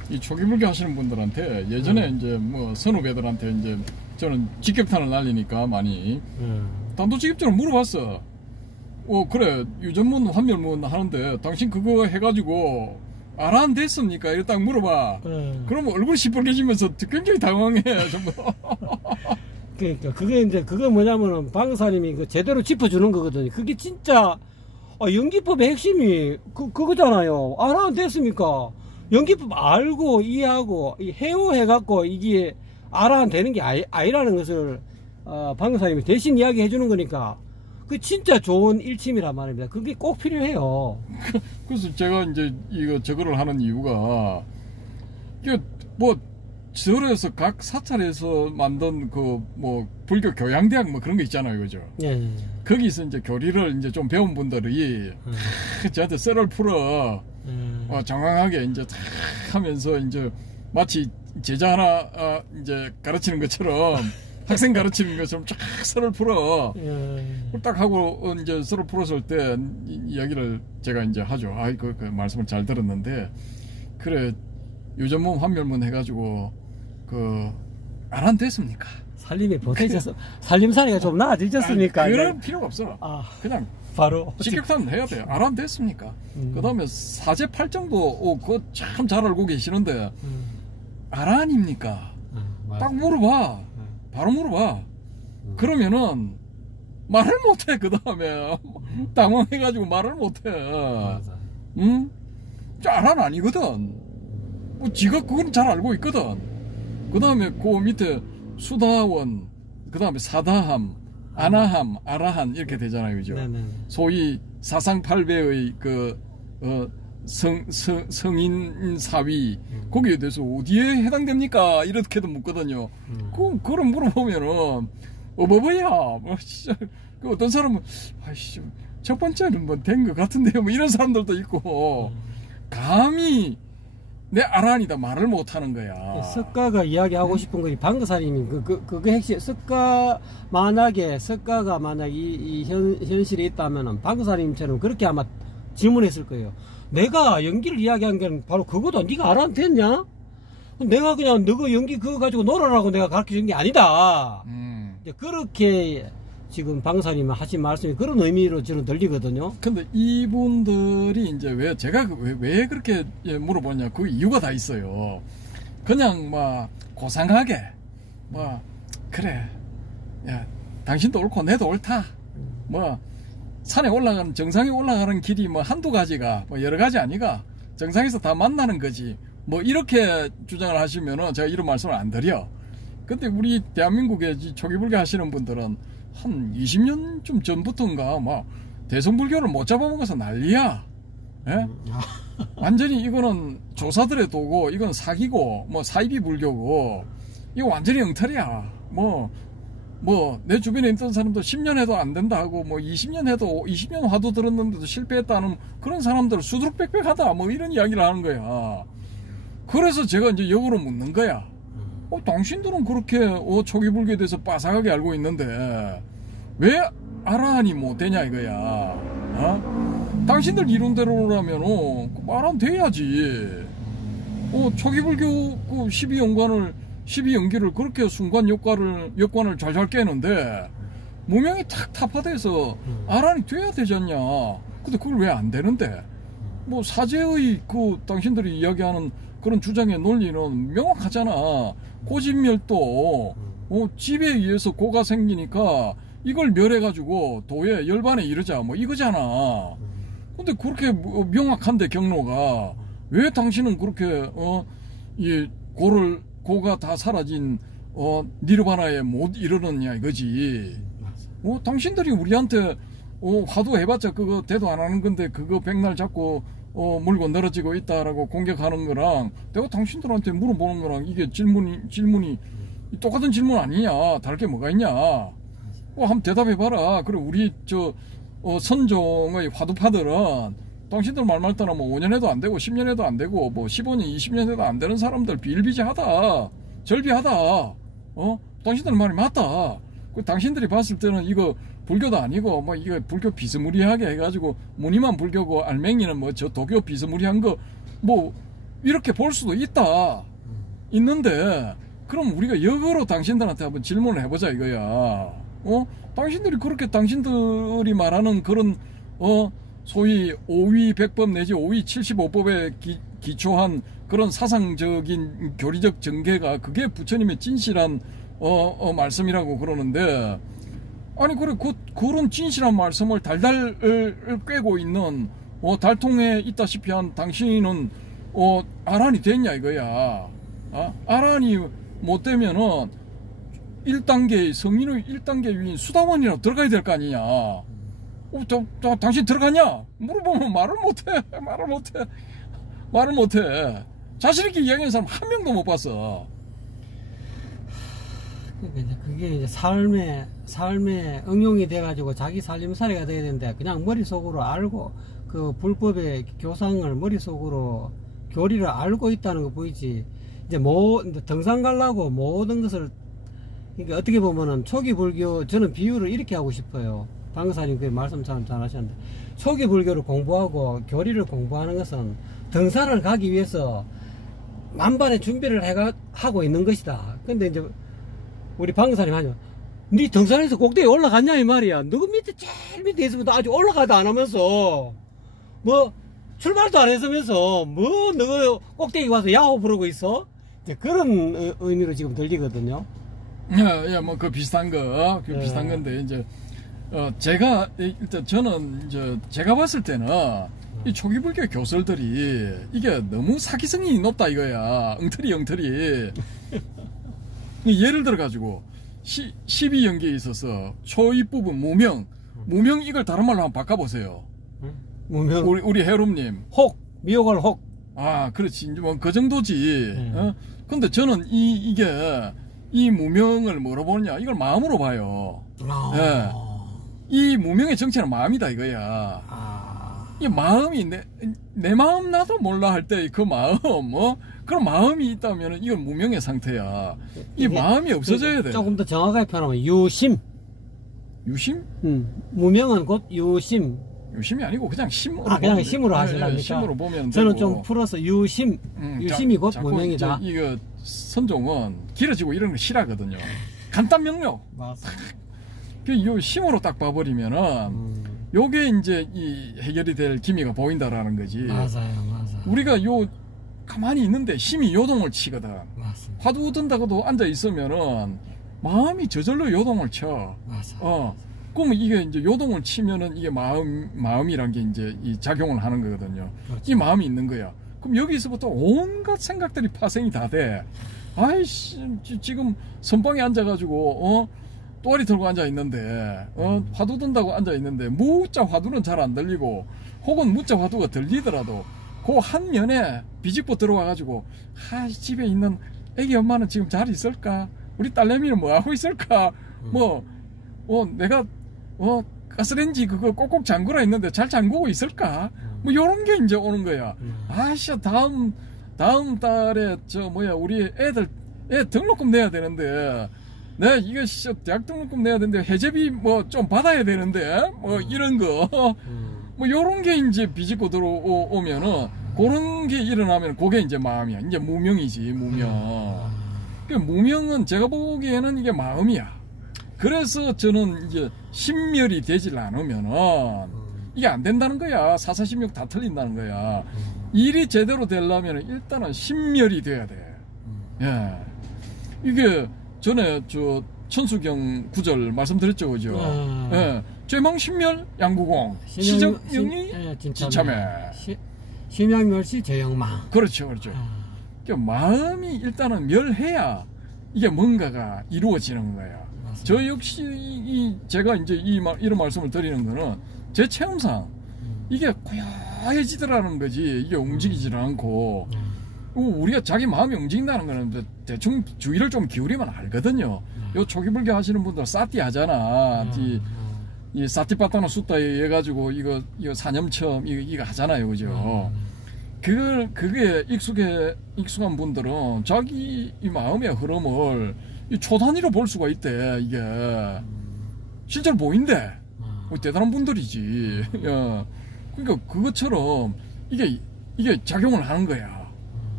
이 초기불교 하시는 분들한테 예전에 이제 뭐 선후배들한테 이제 저는 직격탄을 날리니까 많이 단도직입적으로 물어봤어. 그래 유전문 환멸문 하는데 당신 그거 해가지고 아라한 됐습니까? 이렇게 딱 물어봐. 그러면 얼굴이 시뻘개지면서 굉장히 당황해 전부. 그러니까 그게 이제 그거 뭐냐면은 방사님이 그 제대로 짚어주는 거거든요. 그게 진짜 연기법의 핵심이 그거잖아요. 아라한 됐습니까? 연기법 알고 이해하고 해오해갖고 이게 아라한 되는 게 아니라는 것을 방사님이 대신 이야기해 주는 거니까 그 진짜 좋은 일침이란 말입니다. 그게 꼭 필요해요. 그래서 제가 이제 저거를 하는 이유가 이게 뭐 절에서 각 사찰에서 만든 그 뭐 불교 교양대학 뭐 그런 거 있잖아요, 그죠? 예. 거기서 이제 교리를 이제 좀 배운 분들이 저한테 썰을 풀어 정확하게 이제 탁 하면서 이제 마치 제자 하나 이제 가르치는 것처럼 학생 가르치는 것처럼 쫙 썰을 풀어. 딱 하고 이제 썰을 풀었을 때 이야기를 제가 이제 하죠. 그 말씀을 잘 들었는데 그래 유전문 환멸문 해가지고 안 됐습니까? 살림이 보태졌어. 살림살이가 좀 나아지셨습니까? 그럴 필요가 없어. 그냥 바로 직격탄 해야 돼. 안 됐습니까? 그 다음에 사제팔정도 그거 참 잘 알고 계시는데 아란입니까? 딱 물어봐. 바로 물어봐. 그러면은 말을 못해. 그 다음에 당황해가지고 말을 못해. 응? 아란 아니거든. 지가 그건 잘 알고 있거든. 그 다음에 그 밑에 수다원, 그 다음에 사다함, 아나함, 아라한 이렇게 되잖아요, 그죠? 소위 사상팔배의 성인 사위 거기에 대해서 어디에 해당됩니까? 이렇게도 묻거든요. 그럼 물어보면은 어버버야 뭐 진짜 어떤 사람은 아이씨 첫 번째는 뭐 된 것 같은데요 뭐 이런 사람들도 있고 감히 내 아란이다 말을 못하는 거야. 석가가 이야기하고 싶은 거니 방거사님이 그게 핵심. 석가가 만약 이 현실에 있다면은 방거사님처럼 그렇게 아마 질문했을 거예요. 내가 연기를 이야기한 게 바로 그거다. 네가 아란 됐냐? 내가 그냥 너가 연기 그거 가지고 놀아라고 내가 가르쳐준 게 아니다. 그렇게 지금 방사님 하신 말씀이 그런 의미로 저는 들리거든요. 근데 이분들이 이제 왜 제가 왜 그렇게 물어보냐, 그 이유가 다 있어요. 그냥 막 고상하게 뭐 그래 야 당신도 옳고 내도 옳다 뭐 산에 올라가는 정상에 올라가는 길이 뭐 한두 가지가 뭐 여러 가지 아니가 정상에서 다 만나는 거지 뭐 이렇게 주장을 하시면은 제가 이런 말씀을 안 드려. 근데 우리 대한민국에 초기불교 하시는 분들은 한 20년쯤 전부터인가 막 대성불교를 못 잡아먹어서 난리야. 예? 완전히 이거는 조사들의 도고 이건 사기고 뭐 사이비 불교고 이거 완전히 엉터리야. 뭐 내 주변에 있던 사람도 10년 해도 안 된다 하고 뭐 20년 해도 20년 화두 들었는데도 실패했다는 그런 사람들을 수두룩빽빽하다 뭐 이런 이야기를 하는 거야. 그래서 제가 이제 역으로 묻는 거야. 당신들은 그렇게 초기불교에 대해서 빠삭하게 알고 있는데 왜 아라한이 못 되냐 이거야. 당신들 이론대로라면 말안 돼야지. 초기불교 그 12연기를 그렇게 순간 역관을 잘잘 깨는데 무명이 탁 타파돼서 아란이 돼야 되지 않냐. 근데 그걸 왜 안 되는데? 뭐 사제의 그 당신들이 이야기하는 그런 주장의 논리는 명확하잖아. 고진멸도 집에 의해서 고가 생기니까 이걸 멸해가지고 도에 열반에 이르자 뭐 이거잖아. 근데 그렇게 명확한데 경로가 왜 당신은 그렇게 이 고가 다 사라진 니르바나에 못 이르느냐 이거지. 당신들이 우리한테 화두 해봤자 그거 대도 안 하는 건데 그거 백날 잡고 물고 늘어지고 있다라고 공격하는 거랑 내가 당신들한테 물어보는 거랑 이게 질문이 똑같은 질문 아니냐. 다를 게 뭐가 있냐. 한번 대답해봐라. 그래 우리 선종의 화두파들은 당신들 말만 따라 뭐 5년 해도 안 되고 10년 해도 안 되고 뭐 15년 20년 해도 안 되는 사람들 비일비재하다 절비하다. 당신들 말이 맞다. 당신들이 봤을 때는 이거 불교도 아니고 뭐 이거 불교 비스무리하게 해가지고 무늬만 불교고 알맹이는 뭐 저 도교 비스무리한 거 뭐 이렇게 볼 수도 있다. 있는데 그럼 우리가 역으로 당신들한테 한번 질문을 해보자 이거야. 당신들이 그렇게 당신들이 말하는 그런 소위 5위 100법 내지 5위 75법에 기초한 그런 사상적인 교리적 전개가 그게 부처님의 진실한 말씀이라고 그러는데, 아니 그래 그런 진실한 말씀을 달달 꿰고 있는 달통에 있다시피 한 당신은 아란이 됐냐 이거야. 아란이 못 되면은 1단계 성인의 1단계 위인 수다원이라도 들어가야 될 거 아니냐. 당신 들어가냐? 물어보면 말을 못해. 자신 있게 이야기하는 사람 한 명도 못 봤어. 그게 이제 삶에 응용이 돼가지고 자기 살림살이가 돼야 되는데, 그냥 머릿속으로 알고 그 불법의 교상을 머릿속으로 교리를 알고 있다는 거 보이지. 이제 등산 가려고 모든 것을, 그러니까 어떻게 보면은 초기 불교, 저는 비유를 이렇게 하고 싶어요. 방사님 그 말씀 참 잘하셨는데, 초기 불교를 공부하고 교리를 공부하는 것은 등산을 가기 위해서 만반의 준비를 하고 있는 것이다. 근데 이제 우리 방사님 하죠. 니 등산에서 꼭대기 올라갔냐 이 말이야. 너 밑에 제일 밑에 있으면 아직 올라가도 안 하면서 뭐 출발도 안 했으면서 뭐 너 꼭대기 와서 야호 부르고 있어? 이제 그런 의미로 지금 들리거든요. 야, 뭐 그 비슷한 거, 비슷한 건데 이제 제가 일단 저는 이제 제가 봤을 때는 이 초기 불교 교설들이 이게 너무 사기성이 높다 이거야. 엉터리. 예를 들어 가지고 12연계에 있어서 초입 부분 무명 이걸 다른 말로 한번 바꿔보세요. 무명. 우리 해롬님. 미혹을 혹. 그렇지. 뭐 그 정도지. 근데 저는 이게 이 무명을 뭐로 보느냐, 이걸 마음으로 봐요. 예. 이 무명의 정체는 마음이다 이거야. 이 마음이 내 마음 나도 몰라 할 때 그 마음, 그런 마음이 있다면 이건 무명의 상태야. 이 마음이 없어져야 돼. 조금 더 정확하게 표현하면 유심. 유심? 무명은 곧 유심. 유심이 아니고 그냥 심으로. 그냥 심으로 하시랍니까? 심으로 보면 저는 되고. 좀 풀어서 유심. 유심이 곧 무명이다. 이거 선종은 길어지고 이런 거 싫어하거든요. 간단 명료. 맞습니다. 요 심으로 딱 봐버리면은 요게 이제 이 해결이 될 기미가 보인다라는 거지. 맞아요. 우리가 가만히 있는데 힘이 요동을 치거든. 맞습니다. 화두 든다고도 앉아 있으면은 마음이 저절로 요동을 쳐. 맞아요. 그러면 이게 이제 요동을 치면은 이게 마음이란 게 이제 이 작용을 하는 거거든요. 그렇죠. 이 마음이 있는 거야. 그럼 여기서부터 온갖 생각들이 파생이 다 돼. 아이씨, 지금 선방에 앉아가지고 또아리 들고 앉아 있는데 화두 든다고 앉아 있는데 무자 화두는 잘 안 들리고, 혹은 무자 화두가 들리더라도 그 한 면에 비집고 들어와가지고 집에 있는 애기 엄마는 지금 잘 있을까? 우리 딸내미는 뭐 하고 있을까? 내가 가스레인지 그거 꼭꼭 잠그라 했는데 잘 잠그고 있을까? 뭐 요런 게 이제 오는 거야. 아씨, 다음 달에 우리 애 등록금 내야 되는데, 네, 이거 대학 등록금 내야 되는데 해제비 좀 받아야 되는데 이런 거 요런 게 이제 비집고 들어오면은, 그런 게 일어나면 그게 이제 마음이야. 이제 무명이지, 무명. 무명은 제가 보기에는 이게 마음이야. 그래서 저는 이제 신멸이 되질 않으면은 이게 안 된다는 거야. 사사십육 다 틀린다는 거야. 일이 제대로 되려면 일단은 신멸이 돼야 돼. 예. 이게 전에 천수경 구절 말씀드렸죠, 그죠? 예. 죄망신멸 양구공, 시정영이 진참해. 심양멸시 재영망. 그렇죠. 마음이 일단은 멸해야 이게 뭔가가 이루어지는 거야. 맞습니다. 저 역시 제가 이제 이런 말씀을 드리는 거는 제 체험상 이게 고요해지더라는 거지. 이게 움직이지를 않고. 우리가 자기 마음이 움직인다는 거는 대충 주의를 좀 기울이면 알거든요. 요 초기불교 하시는 분들 사띠 하잖아. 이 사티파타노 숫다 해가지고 이거 사념첨 이거 하잖아요, 그죠? 그게 익숙한 분들은 자기 이 마음의 흐름을 이 초단위로 볼 수가 있대. 이게 실제로 보인대. 대단한 분들이지. 그러니까 그것처럼 이게 작용을 하는 거야.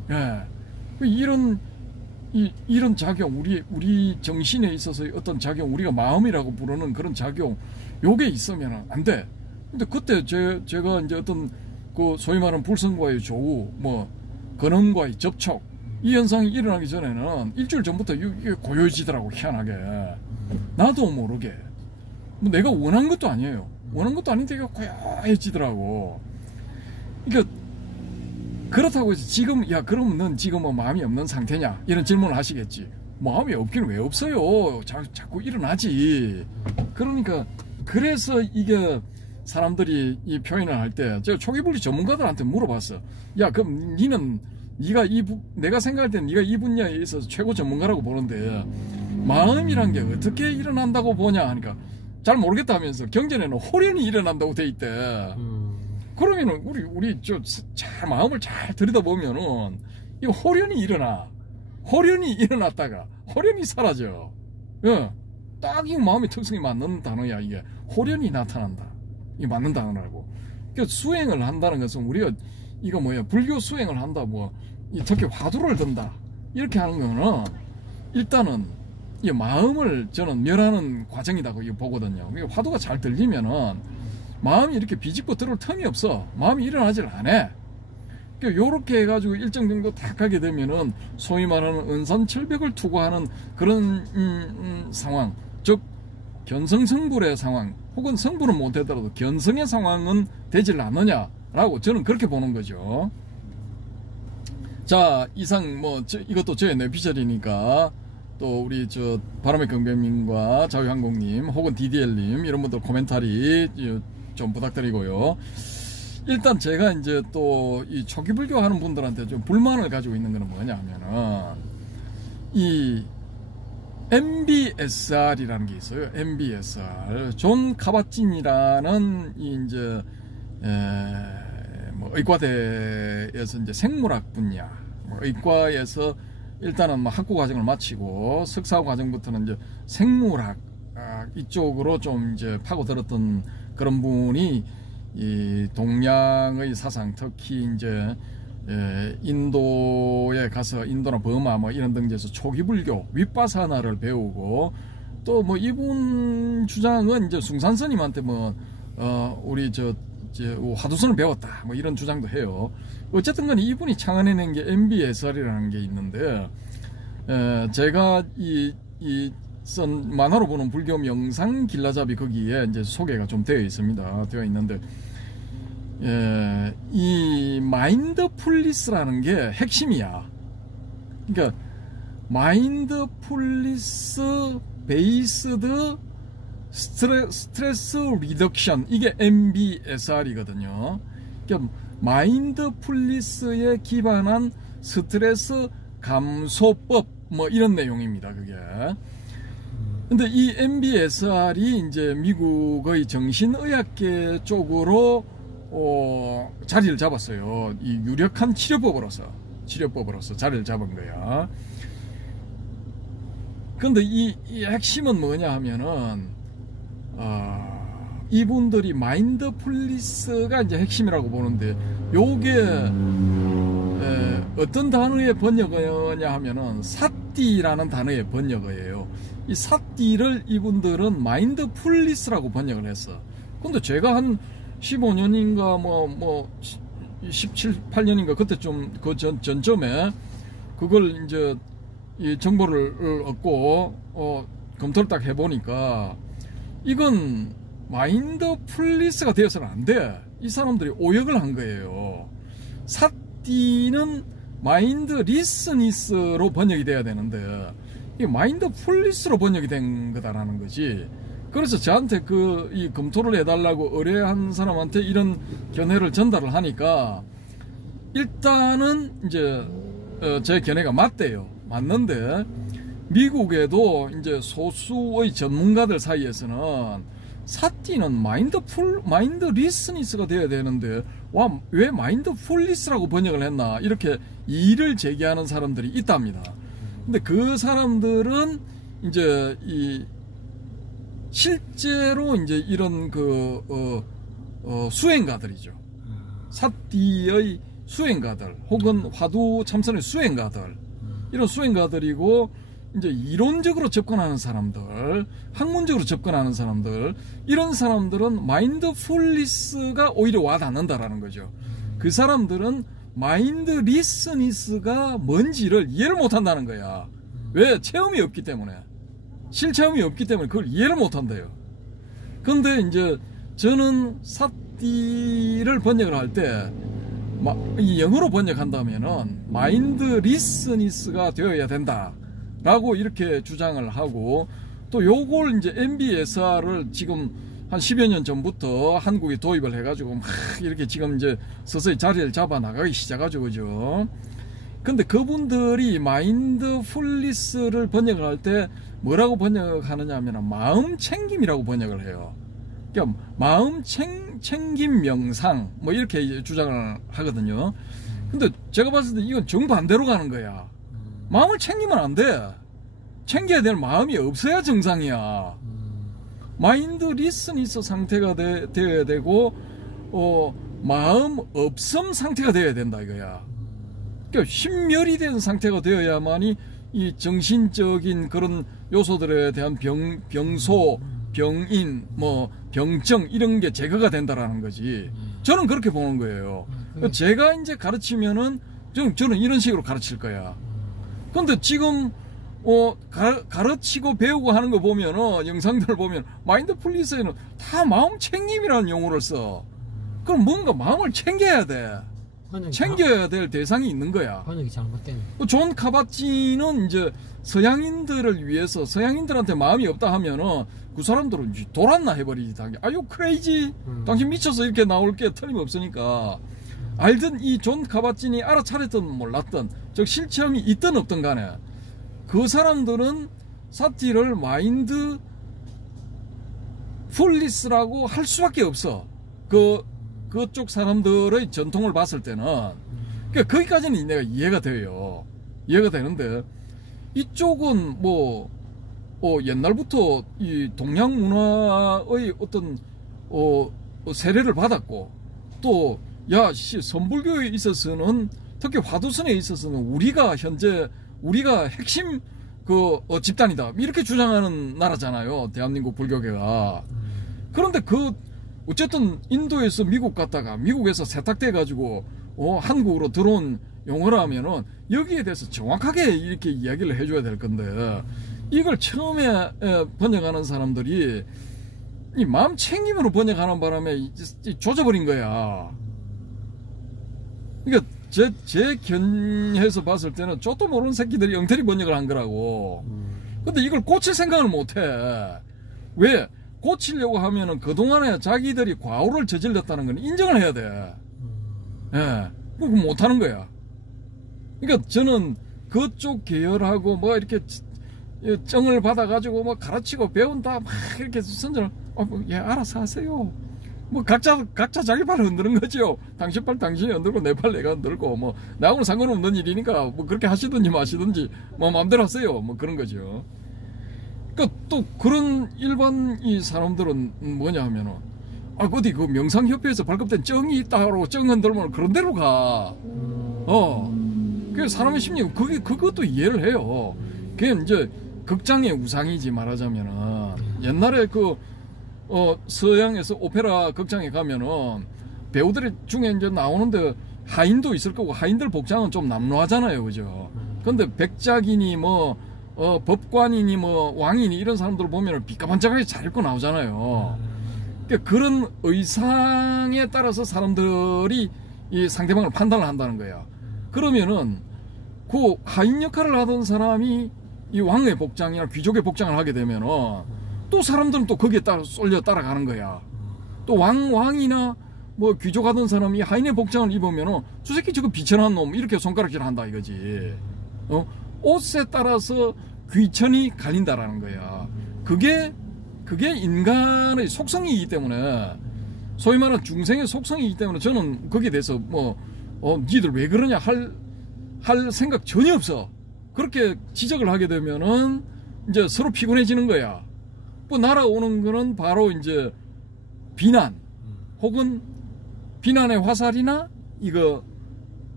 예. 이런 작용, 우리 정신에 있어서 어떤 작용, 우리가 마음이라고 부르는 그런 작용, 요게 있으면 안 돼. 근데 그때 제가 이제 어떤 그 소위 말하는 불성과의 조우, 뭐 근원과의 접촉, 이 현상이 일어나기 전에는 일주일 전부터 이게 고요해지더라고, 희한하게. 나도 모르게. 뭐 내가 원한 것도 아니에요. 원한 것도 아닌데 이게 고요해지더라고. 그러니까 그렇다고 해서 지금, 야, 그럼 넌 지금 뭐 마음이 없는 상태냐? 이런 질문을 하시겠지. 마음이 없기는 왜 없어요? 자꾸 일어나지. 그러니까, 그래서 이게 사람들이 이 표현을 할 때, 제가 초기분리 전문가들한테 물어봤어. 야, 그럼 내가 생각할 때 네가 이 분야에 있어서 최고 전문가라고 보는데, 마음이란 게 어떻게 일어난다고 보냐 하니까, 잘 모르겠다 하면서 경전에는 호련이 일어난다고 돼 있대. 그러면은 우리 마음을 잘 들여다보면은 이 호련이 일어났다가 호련이 사라져. 예. 딱 이 마음의 특성이 맞는 단어야. 이게 호련이 나타난다. 이 맞는 단어라고. 그러니까 수행을 한다는 것은 우리가 이거 불교 수행을 한다, 특히 화두를 든다 이렇게 하는 거는 일단은 이 마음을 저는 멸하는 과정이라고 보거든요. 그러니까 화두가 잘 들리면은 마음이 이렇게 비집고 들어올 틈이 없어. 마음이 일어나질 않아. 그러니까 요렇게 해가지고 일정 정도 딱 하게 되면은 소위 말하는 은산철벽을 투구하는 그런 상황, 즉 견성성불의 상황, 혹은 성불은 못하더라도 견성의 상황은 되질 않느냐라고 저는 그렇게 보는 거죠. 자, 이상 이것도 저의 뇌피셜이니까 또 우리 바람의 경배님과 자유항공님 혹은 DDL님 이런 분들 코멘터리 좀 부탁드리고요. 일단 제가 이제 또 이 초기불교 하는 분들한테 좀 불만을 가지고 있는 거는 뭐냐면은 이 MBSR이라는 게 있어요. MBSR. 존 카바찐이라는 이제 의과대에서 이제 생물학 분야, 의과에서 일단은 학부 과정을 마치고 석사 과정부터는 이제 생물학 이쪽으로 좀 이제 파고들었던 그런 분이 이 동양의 사상, 특히 이제 인도에 가서 인도나 버마 이런 등지에서 초기불교 윗바사나를 배우고 또 이분 주장은 이제 숭산스님한테 우리 화두선을 배웠다 이런 주장도 해요. 어쨌든 간에 이분이 창안해낸 게 MBSR이라는 게 있는데 제가 쓴 만화로 보는 불교 명상 길라잡이 거기에 이제 소개가 좀 되어 있는데 이 마인드풀리스라는 게 핵심이야. 그러니까 마인드풀리스 베이스드 스트레스 리덕션, 이게 MBSR이거든요. 그러니까 마인드풀리스에 기반한 스트레스 감소법 이런 내용입니다. 그게. 근데 이 MBSR이 이제 미국의 정신의학계 쪽으로 자리를 잡았어요. 이 유력한 치료법으로서 자리를 잡은 거야. 근데 이 핵심은 뭐냐 하면은 이분들이 마인드풀리스가 이제 핵심이라고 보는데 요게 어떤 단어의 번역어냐 하면은 사띠라는 단어의 번역어예요. 이 사띠를 이분들은 마인드풀리스라고 번역을 했어. 근데 제가 한 15년인가 17, 18년인가 그때 좀 그 전점에 그걸 이제 이 정보를 얻고 검토를 딱 해보니까 이건 마인드풀리스가 되어서는 안 돼. 이 사람들이 오역을 한 거예요. 사띠는 마인드 리스니스로 번역이 돼야 되는데 이 마인드풀리스로 번역이 된 거다라는 거지. 그래서 저한테 이 검토를 해달라고 의뢰한 사람한테 이런 견해를 전달을 하니까 일단은 이제 제 견해가 맞는데 미국에도 이제 소수의 전문가들 사이에서는 사띠는 마인드 리스니스가 돼야 되는데 왜 마인드풀리스라고 번역을 했나 이렇게 이의를 제기하는 사람들이 있답니다. 근데 그 사람들은 이제 실제로 이제 이런 수행가들이죠. 사띠의 수행가들 혹은 화두 참선의 수행가들 이런 수행가들이고 이제 이론적으로 접근하는 사람들, 학문적으로 접근하는 사람들 이런 사람들은 마인드풀니스가 오히려 와닿는다라는 거죠. 그 사람들은 마인드리스니스가 뭔지를 이해를 못한다는 거야. 왜? 체험이 없기 때문에. 실체험이 없기 때문에 그걸 이해를 못한대요. 근데 이제 저는 사띠를 번역을 할 때 영어로 번역한다면은 마인드 리스니스가 되어야 된다 라고 이렇게 주장을 하고, 또 요걸 이제 MBSR을 지금 한 10여 년 전부터 한국에 도입을 해가지고 막 이렇게 지금 이제 서서히 자리를 잡아 나가기 시작하죠, 그죠? 근데 그분들이 마인드풀니스를 번역을 할 때 뭐라고 번역하느냐 하면 마음 챙김이라고 번역을 해요. 그러니까 마음 챙김 명상 뭐 이렇게 주장을 하거든요. 근데 제가 봤을 때 이건 정반대로 가는 거야. 마음을 챙기면 안 돼. 챙겨야 될 마음이 없어야 정상이야. 마인드 리스니스 상태가 되어야 되고 마음 없음 상태가 되어야 된다 이거야. 그러니까 신멸이 된 상태가 되어야만이 이 정신적인 그런 요소들에 대한 병소, 병인, 뭐 병증 이런 게 제거가 된다라는 거지. 저는 그렇게 보는 거예요. 제가 이제 가르치면은 저는 이런 식으로 가르칠 거야. 근데 지금 가르치고 배우고 하는 거 보면은 영상들을 보면 마인드풀니스에는 다 마음 챙김이라는 용어를 써. 그럼 뭔가 마음을 챙겨야 돼. 챙겨야 될 대상이 있는 거야. 번역이 잘못된. 존 카바치는 이제 서양인들을 위해서 서양인들한테 마음이 없다 하면은 그 사람들은 돌았나 해버리지. 아유 크레이지. 당신 미쳐서 이렇게 나올 게 틀림없으니까. 알든 이 존 카바친이 알아차렸든 몰랐든 즉 실체험이 있든 없든 간에 그 사람들은 사티를 마인드 풀리스라고 할 수밖에 없어. 그쪽 사람들의 전통을 봤을 때는. 그러니까 거기까지는 내가 이해가 돼요. 이해가 되는데 이쪽은 뭐 옛날부터 이 동양 문화의 어떤 세례를 받았고 또 선불교에 있어서는 특히 화두선에 있어서는 우리가 핵심 집단이다 이렇게 주장하는 나라잖아요, 대한민국 불교계가. 그런데 어쨌든 인도에서 미국 갔다가 미국에서 세탁돼 가지고 한국으로 들어온 용어라면은 여기에 대해서 정확하게 이렇게 이야기를 해줘야 될 건데 이걸 처음에 번역하는 사람들이 이 마음 챙김으로 번역하는 바람에 조져버린 거야. 그러니까 제 견해에서 봤을 때는 쫓도 모르는 새끼들이 엉터리 번역을 한 거라고. 근데 이걸 고칠 생각을 못해. 왜? 고치려고 하면은 그동안에 자기들이 과오를 저질렀다는 건 인정을 해야 돼. 예. 그거 못하는 거야. 그러니까 저는 그쪽 계열하고 뭐 이렇게 정을 받아가지고 뭐 가르치고 배운다 막 이렇게 선전을 알아서 하세요. 뭐 각자 자기 발을 흔드는 거죠. 당신 팔 당신이 흔들고 내 팔 내가 흔들고 뭐 나하고는 상관없는 일이니까 뭐 그렇게 하시든지 마시든지 뭐 마음대로 하세요. 뭐 그런 거죠. 그러니까 또 그런 일반 이 사람들은 뭐냐 하면은 어디 그 명상협회에서 발급된 정이 있다고 정 흔들면 그런 데로 가. 그 사람의 심리 그것도 이해를 해요. 그게 이제 극장의 우상이지 말하자면은 옛날에 서양에서 오페라 극장에 가면은 배우들 중에 이제 나오는데 하인도 있을 거고 하인들 복장은 좀 남루하잖아요, 그죠? 근데 백작이니 법관이니 왕이니 이런 사람들 보면 비까반짝하게 잘 입고 나오잖아요. 그러니까 그런 의상에 따라서 사람들이 이 상대방을 판단을 한다는 거야. 그러면은 그 하인 역할을 하던 사람이 이 왕의 복장이나 귀족의 복장을 하게 되면은 또 사람들은 또 거기에 쏠려 따라가는 거야. 또 왕이나 귀족 하던 사람이 하인의 복장을 입으면은 저 새끼 저거 비천한 놈 이렇게 손가락질 한다 이거지. 옷에 따라서 귀천이 갈린다라는 거야. 그게 인간의 속성이기 때문에, 소위 말하는 중생의 속성이기 때문에 저는 거기에 대해서 니들 왜 그러냐 할 생각 전혀 없어. 그렇게 지적을 하게 되면은 이제 서로 피곤해지는 거야. 날아오는 거는 바로 이제 비난 혹은 비난의 화살이나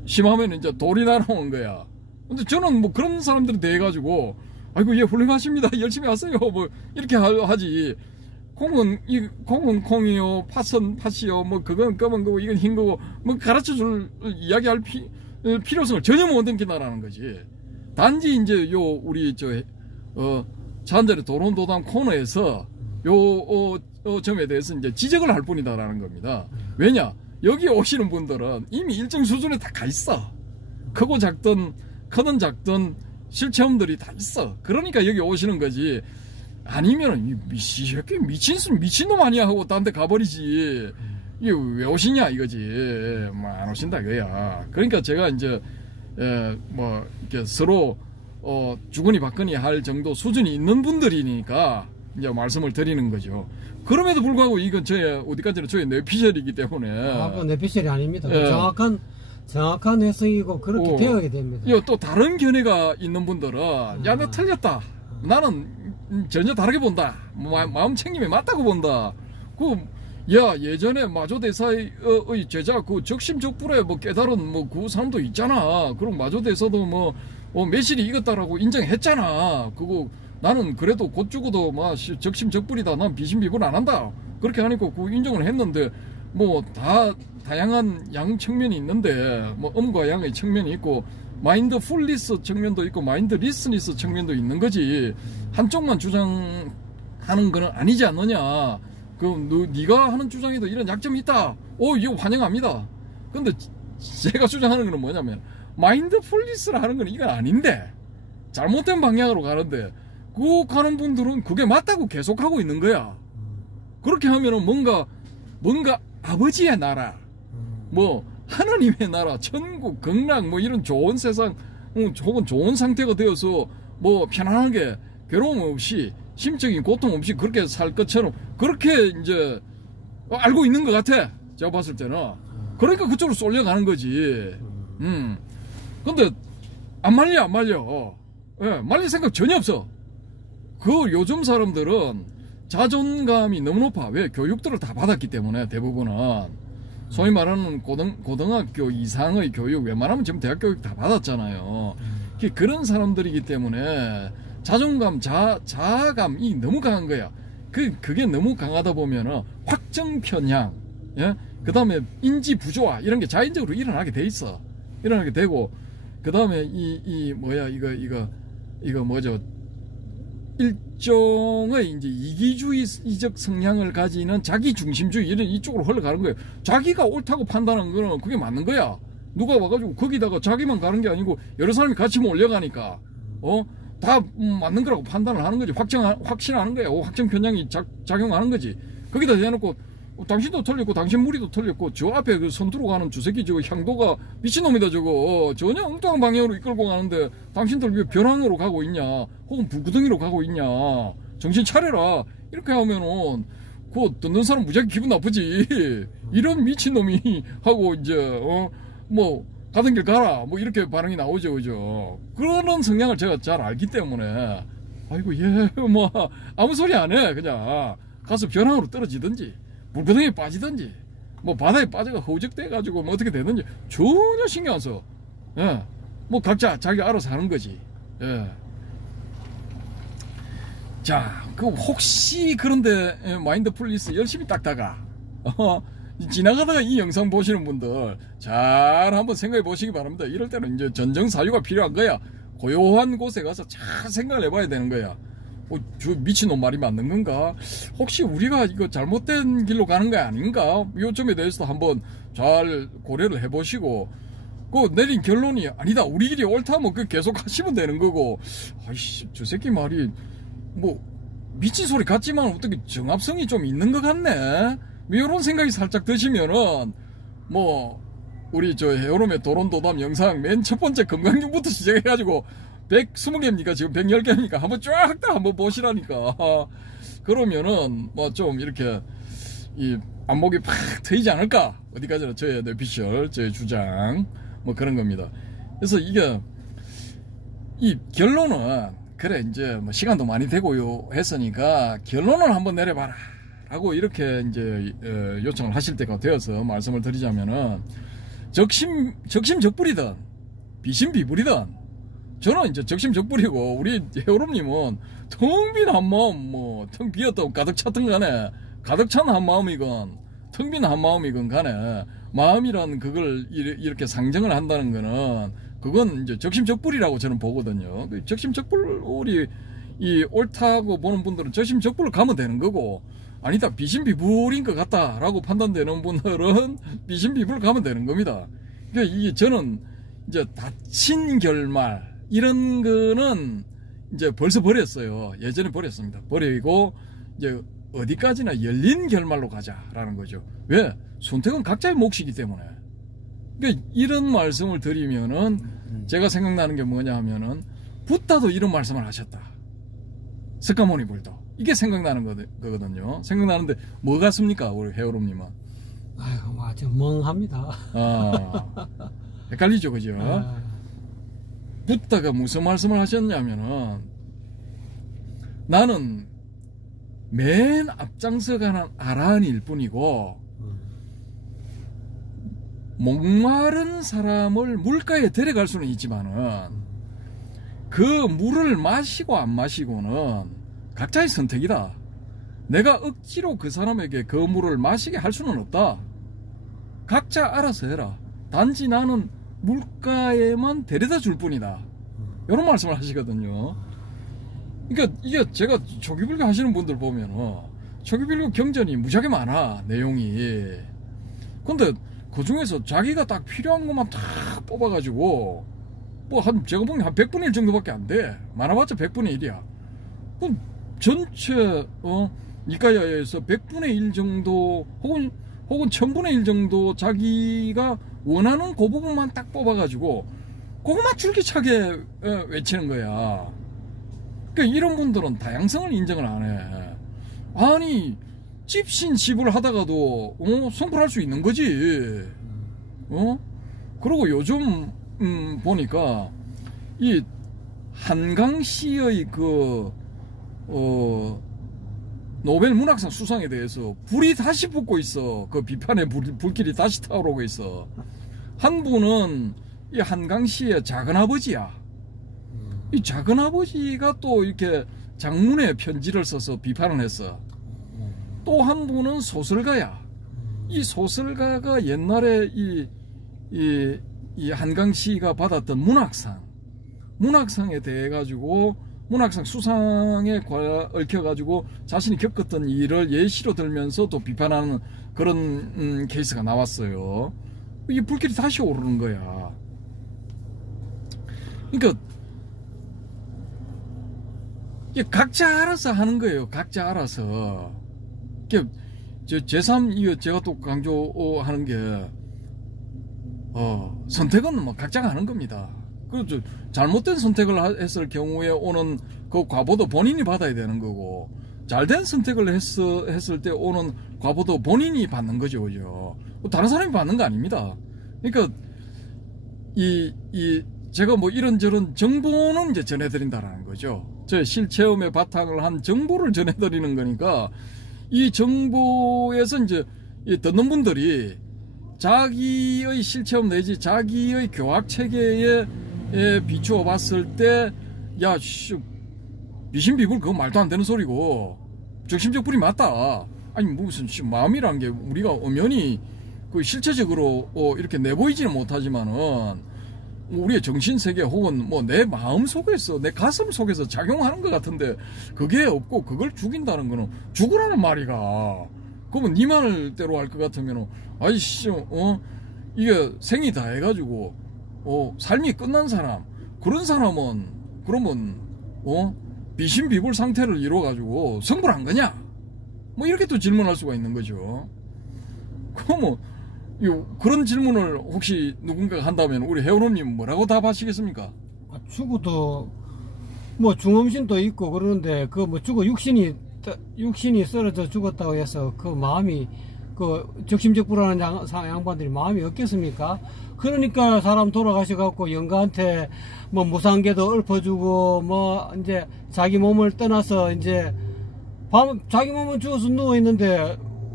심하면 이제 돌이 날아오는 거야. 근데 저는 뭐 그런 사람들에 대해 가지고 아이고 예 훌륭하십니다 열심히 하세요 뭐 이렇게 하지. 콩은 콩이요, 팥은 팥이요, 뭐 그건 검은 거고 이건 흰 거고 뭐 가르쳐 줄 이야기할 필요성을 전혀 못 느낀다라는 거지. 단지 이제 요 우리 잔자리 도론도담 코너에서 요 점에 대해서 이제 지적을 할 뿐이다라는 겁니다. 왜냐? 여기 오시는 분들은 이미 일정 수준에 다 가 있어. 크고 작든 크든 작든 실체험들이 다 있어. 그러니까 여기 오시는 거지. 아니면은 미친놈 아니야 하고 딴 데 가버리지. 이게 왜 오시냐 이거지. 뭐 안 오신다 이거야. 그러니까 제가 이제 뭐 이렇게 서로 주거니 받거니 할 정도 수준이 있는 분들이니까 이제 말씀을 드리는 거죠. 그럼에도 불구하고 이건 어디까지나 저의 뇌피셜이기 때문에. 그건 뇌피셜이 아닙니다. 정확한 해석이고 그렇게 되어야 됩니다. 또 다른 견해가 있는 분들은 야 너 틀렸다. 나는 전혀 다르게 본다. 마음 챙김이 맞다고 본다. 야 예전에 마조대사의 제자 적심적불에 뭐 깨달은 뭐 그 사람도 있잖아. 그럼 마조대사도 뭐 매실이 익었다라고 인정했잖아. 나는 그래도 곧 죽어도 적심적불이다. 난 비신비불 안 한다. 그렇게 하니까 인정을 했는데 뭐 다양한 양 측면이 있는데 뭐 음과 양의 측면이 있고 마인드풀리스 측면도 있고 마인드리스니스 측면도 있는 거지. 한쪽만 주장하는 거는 아니지 않느냐. 그럼 네가 하는 주장에도 이런 약점이 있다. 이거 환영합니다. 근데 제가 주장하는 거는 뭐냐면 마인드풀리스라 하는 건 이건 아닌데 잘못된 방향으로 가는데 가는 분들은 그게 맞다고 계속하고 있는 거야. 그렇게 하면은 뭔가 아버지의 나라 뭐 하나님의 나라 천국 극락 뭐 이런 좋은 세상 혹은 좋은 상태가 되어서 뭐 편안하게 괴로움 없이 심적인 고통 없이 그렇게 살 것처럼 그렇게 이제 알고 있는 것 같아. 제가 봤을 때는. 그러니까 그쪽으로 쏠려가는 거지. 근데 안 말려. 예, 말릴 생각 전혀 없어. 요즘 사람들은 자존감이 너무 높아. 왜? 교육들을 다 받았기 때문에 대부분은. 소위 말하는 고등학교 이상의 교육, 웬만하면 지금 대학 교육 다 받았잖아요. 그런 사람들이기 때문에 자존감, 자아감이 너무 강한 거야. 그게 너무 강하다 보면은 확정 편향, 예? 그 다음에 인지 부조화, 이런 게 자연적으로 일어나게 돼 있어. 일어나게 되고, 그 다음에 이거 뭐죠? 일종의 이제 이기주의적 성향을 가지는 자기중심주의 이쪽으로 흘러가는 거예요. 자기가 옳다고 판단하는 거는 그게 맞는 거야. 누가 와가지고 거기다가 자기만 가는 게 아니고 여러 사람이 같이 몰려가니까 다 맞는 거라고 판단을 하는 거지. 확신하는 거야. 확정 편향이 작용하는 거지. 거기다 대놓고 당신도 틀렸고 당신 무리도 틀렸고 저 앞에 그 선두로 가는 주새끼 저거 향도가 미친놈이다 저거. 전혀 엉뚱한 방향으로 이끌고 가는데 당신들 왜 벼랑으로 가고 있냐 혹은 불구덩이로 가고 있냐. 정신 차려라. 이렇게 하면은 듣는 사람 무지하게 기분 나쁘지. 이런 미친놈이 하고 이제 뭐 가던 길 가라 뭐 이렇게 반응이 나오죠. 그죠. 그런 성향을 제가 잘 알기 때문에 아이고 뭐 아무 소리 안 해. 그냥 가서 벼랑으로 떨어지든지 물구덩이에 빠지든지 뭐 바다에 빠져가 허우적대 가지고 뭐 어떻게 되든지 전혀 신경 안 써. 예. 뭐 각자 자기 알아서 하는 거지. 예. 자, 혹시 그런데 마인드풀리스 열심히 닦다가 지나가다가 이 영상 보시는 분들 잘 한번 생각해 보시기 바랍니다. 이럴 때는 이제 전정사유가 필요한 거야. 고요한 곳에 가서 잘 생각을 해봐야 되는 거야. 저 미친놈 말이 맞는 건가? 혹시 우리가 이거 잘못된 길로 가는 거 아닌가? 이 점에 대해서 한번 잘 고려를 해보시고 내린 결론이 아니다 우리 길이 옳다면 계속 하시면 되는 거고 아이씨 저 새끼 말이 뭐 미친 소리 같지만 어떻게 정합성이 좀 있는 것 같네. 이런 생각이 살짝 드시면은 뭐 우리 헤어롬의 도론도담 영상 맨 첫 번째 건강경부터 시작해가지고 120개입니까? 지금 110개입니까? 한번 쫙 다 한번 보시라니까. 그러면은 뭐 좀 이렇게 이 안목이 팍 트이지 않을까? 어디까지나 저의 뇌피셜, 저의 주장 뭐 그런 겁니다. 그래서 이 결론은 그래 이제 뭐 시간도 많이 되고요 했으니까 결론을 한번 내려봐라 라고 이렇게 이제 요청을 하실 때가 되어서 말씀을 드리자면은 적심적불이든 비심비불이든 저는 이제 적심적불이고, 우리 해오름님은 텅 빈 한마음, 뭐 텅 비었던 가득 찼던 간에, 가득 찬 한마음이건 텅 빈 한마음이건 간에 마음이란 그걸 이렇게 상정을 한다는 거는 그건 이제 적심적불이라고 저는 보거든요. 적심적불이 이 옳다고 보는 분들은 적심적불을 가면 되는 거고, 아니다 비심비불인 것 같다라고 판단되는 분들은 비심비불을 가면 되는 겁니다. 그러니까 이게 저는 이제 다친 결말 이런 거는 이제 벌써 버렸어요. 예전에 버렸습니다. 버리고 이제 어디까지나 열린 결말로 가자라는 거죠. 왜? 선택은 각자의 몫이기 때문에. 그러니까 이런 말씀을 드리면은 제가 생각나는 게 뭐냐 하면은 붓다도 이런 말씀을 하셨다. 석가모니 불도. 이게 생각나는 거거든요. 생각나는데 뭐 같습니까? 우리 해오름님은. 아이고, 아주 멍합니다. 헷갈리죠, 그죠? 붓다가 무슨 말씀을 하셨냐면은, 나는 맨 앞장서 가는 아라한일 뿐이고, 목마른 사람을 물가에 데려갈 수는 있지만은, 그 물을 마시고 안 마시고는 각자의 선택이다. 내가 억지로 그 사람에게 그 물을 마시게 할 수는 없다. 각자 알아서 해라. 단지 나는 물가에만 데려다 줄 뿐이다. 이런 말씀을 하시거든요. 그러니까 이게 제가 초기불교 하시는 분들 보면은 초기불교 경전이 무지하게 많아, 내용이. 근데 그 중에서 자기가 딱 필요한 것만 다 뽑아가지고 뭐 제가 보기엔 한 100분의 1 정도밖에 안 돼. 많아봤자 100분의 1이야. 그럼 전체 니까야에서 100분의 1 정도 혹은 1000분의 1 정도 자기가 원하는 그 부분만 딱 뽑아가지고 그것만 줄기차게 외치는 거야. 그러니까 이런 분들은 다양성을 인정을 안 해. 아니 찝신집을 하다가도 선풀할 수 있는 거지. 그리고 요즘 보니까 이 한강시의 그 노벨 문학상 수상에 대해서 불이 다시 붙고 있어. 그 비판의 불길이 다시 타오르고 있어. 한 분은 이 한강시의 작은아버지야. 이 작은아버지가 또 이렇게 장문에 편지를 써서 비판을 했어. 또 한 분은 소설가야. 이 소설가가 옛날에 이 한강시가 받았던 문학상에 대해 가지고 문학상 수상에 얽혀가지고 자신이 겪었던 일을 예시로 들면서 또 비판하는 그런 케이스가 나왔어요. 이게 불길이 다시 오르는 거야. 그러니까 이게 각자 알아서 하는 거예요. 각자 알아서. 제3 제가 또 강조하는 게 선택은 뭐 각자가 하는 겁니다. 그렇죠. 잘못된 선택을 했을 경우에 오는 그 과보도 본인이 받아야 되는 거고, 잘된 선택을 했을 때 오는 과보도 본인이 받는 거죠, 그죠? 다른 사람이 받는 거 아닙니다. 그러니까 제가 뭐 이런저런 정보는 이제 전해드린다라는 거죠. 저 실체험에 바탕을 한 정보를 전해드리는 거니까 이 정보에서 이제 듣는 분들이 자기의 실체험 내지 자기의 교학 체계에 비추어 봤을 때, 야, 비심비불 그거 말도 안 되는 소리고, 적심적불이 맞다. 아니, 무슨, 마음이란 게 우리가 엄연히 그 실체적으로 이렇게 내보이지는 못하지만은, 우리의 정신세계 혹은 뭐 내 마음 속에서, 내 가슴 속에서 작용하는 것 같은데, 그게 없고 그걸 죽인다는 거는 죽으라는 말이가. 그러면 네 말대로 할 것 같으면은, 아이씨, 이게 생이 다 해가지고, 삶이 끝난 사람, 그런 사람은 그러면 비심비불 상태를 이뤄가지고 성불한 거냐? 뭐 이렇게 또 질문할 수가 있는 거죠. 그럼 그런 질문을 혹시 누군가가 한다면 우리 해오름님 뭐라고 답하시겠습니까? 죽어도 뭐 중음신도 있고 그러는데 그 뭐 죽어 육신이 쓰러져 죽었다고 해서 그 마음이 그 적심적불하는 양반들이 마음이 없겠습니까? 그러니까 사람 돌아가셔갖고 영가한테 뭐 무상계도 읊어주고 뭐 이제 자기 몸을 떠나서 이제 자기 몸은 죽어서 누워 있는데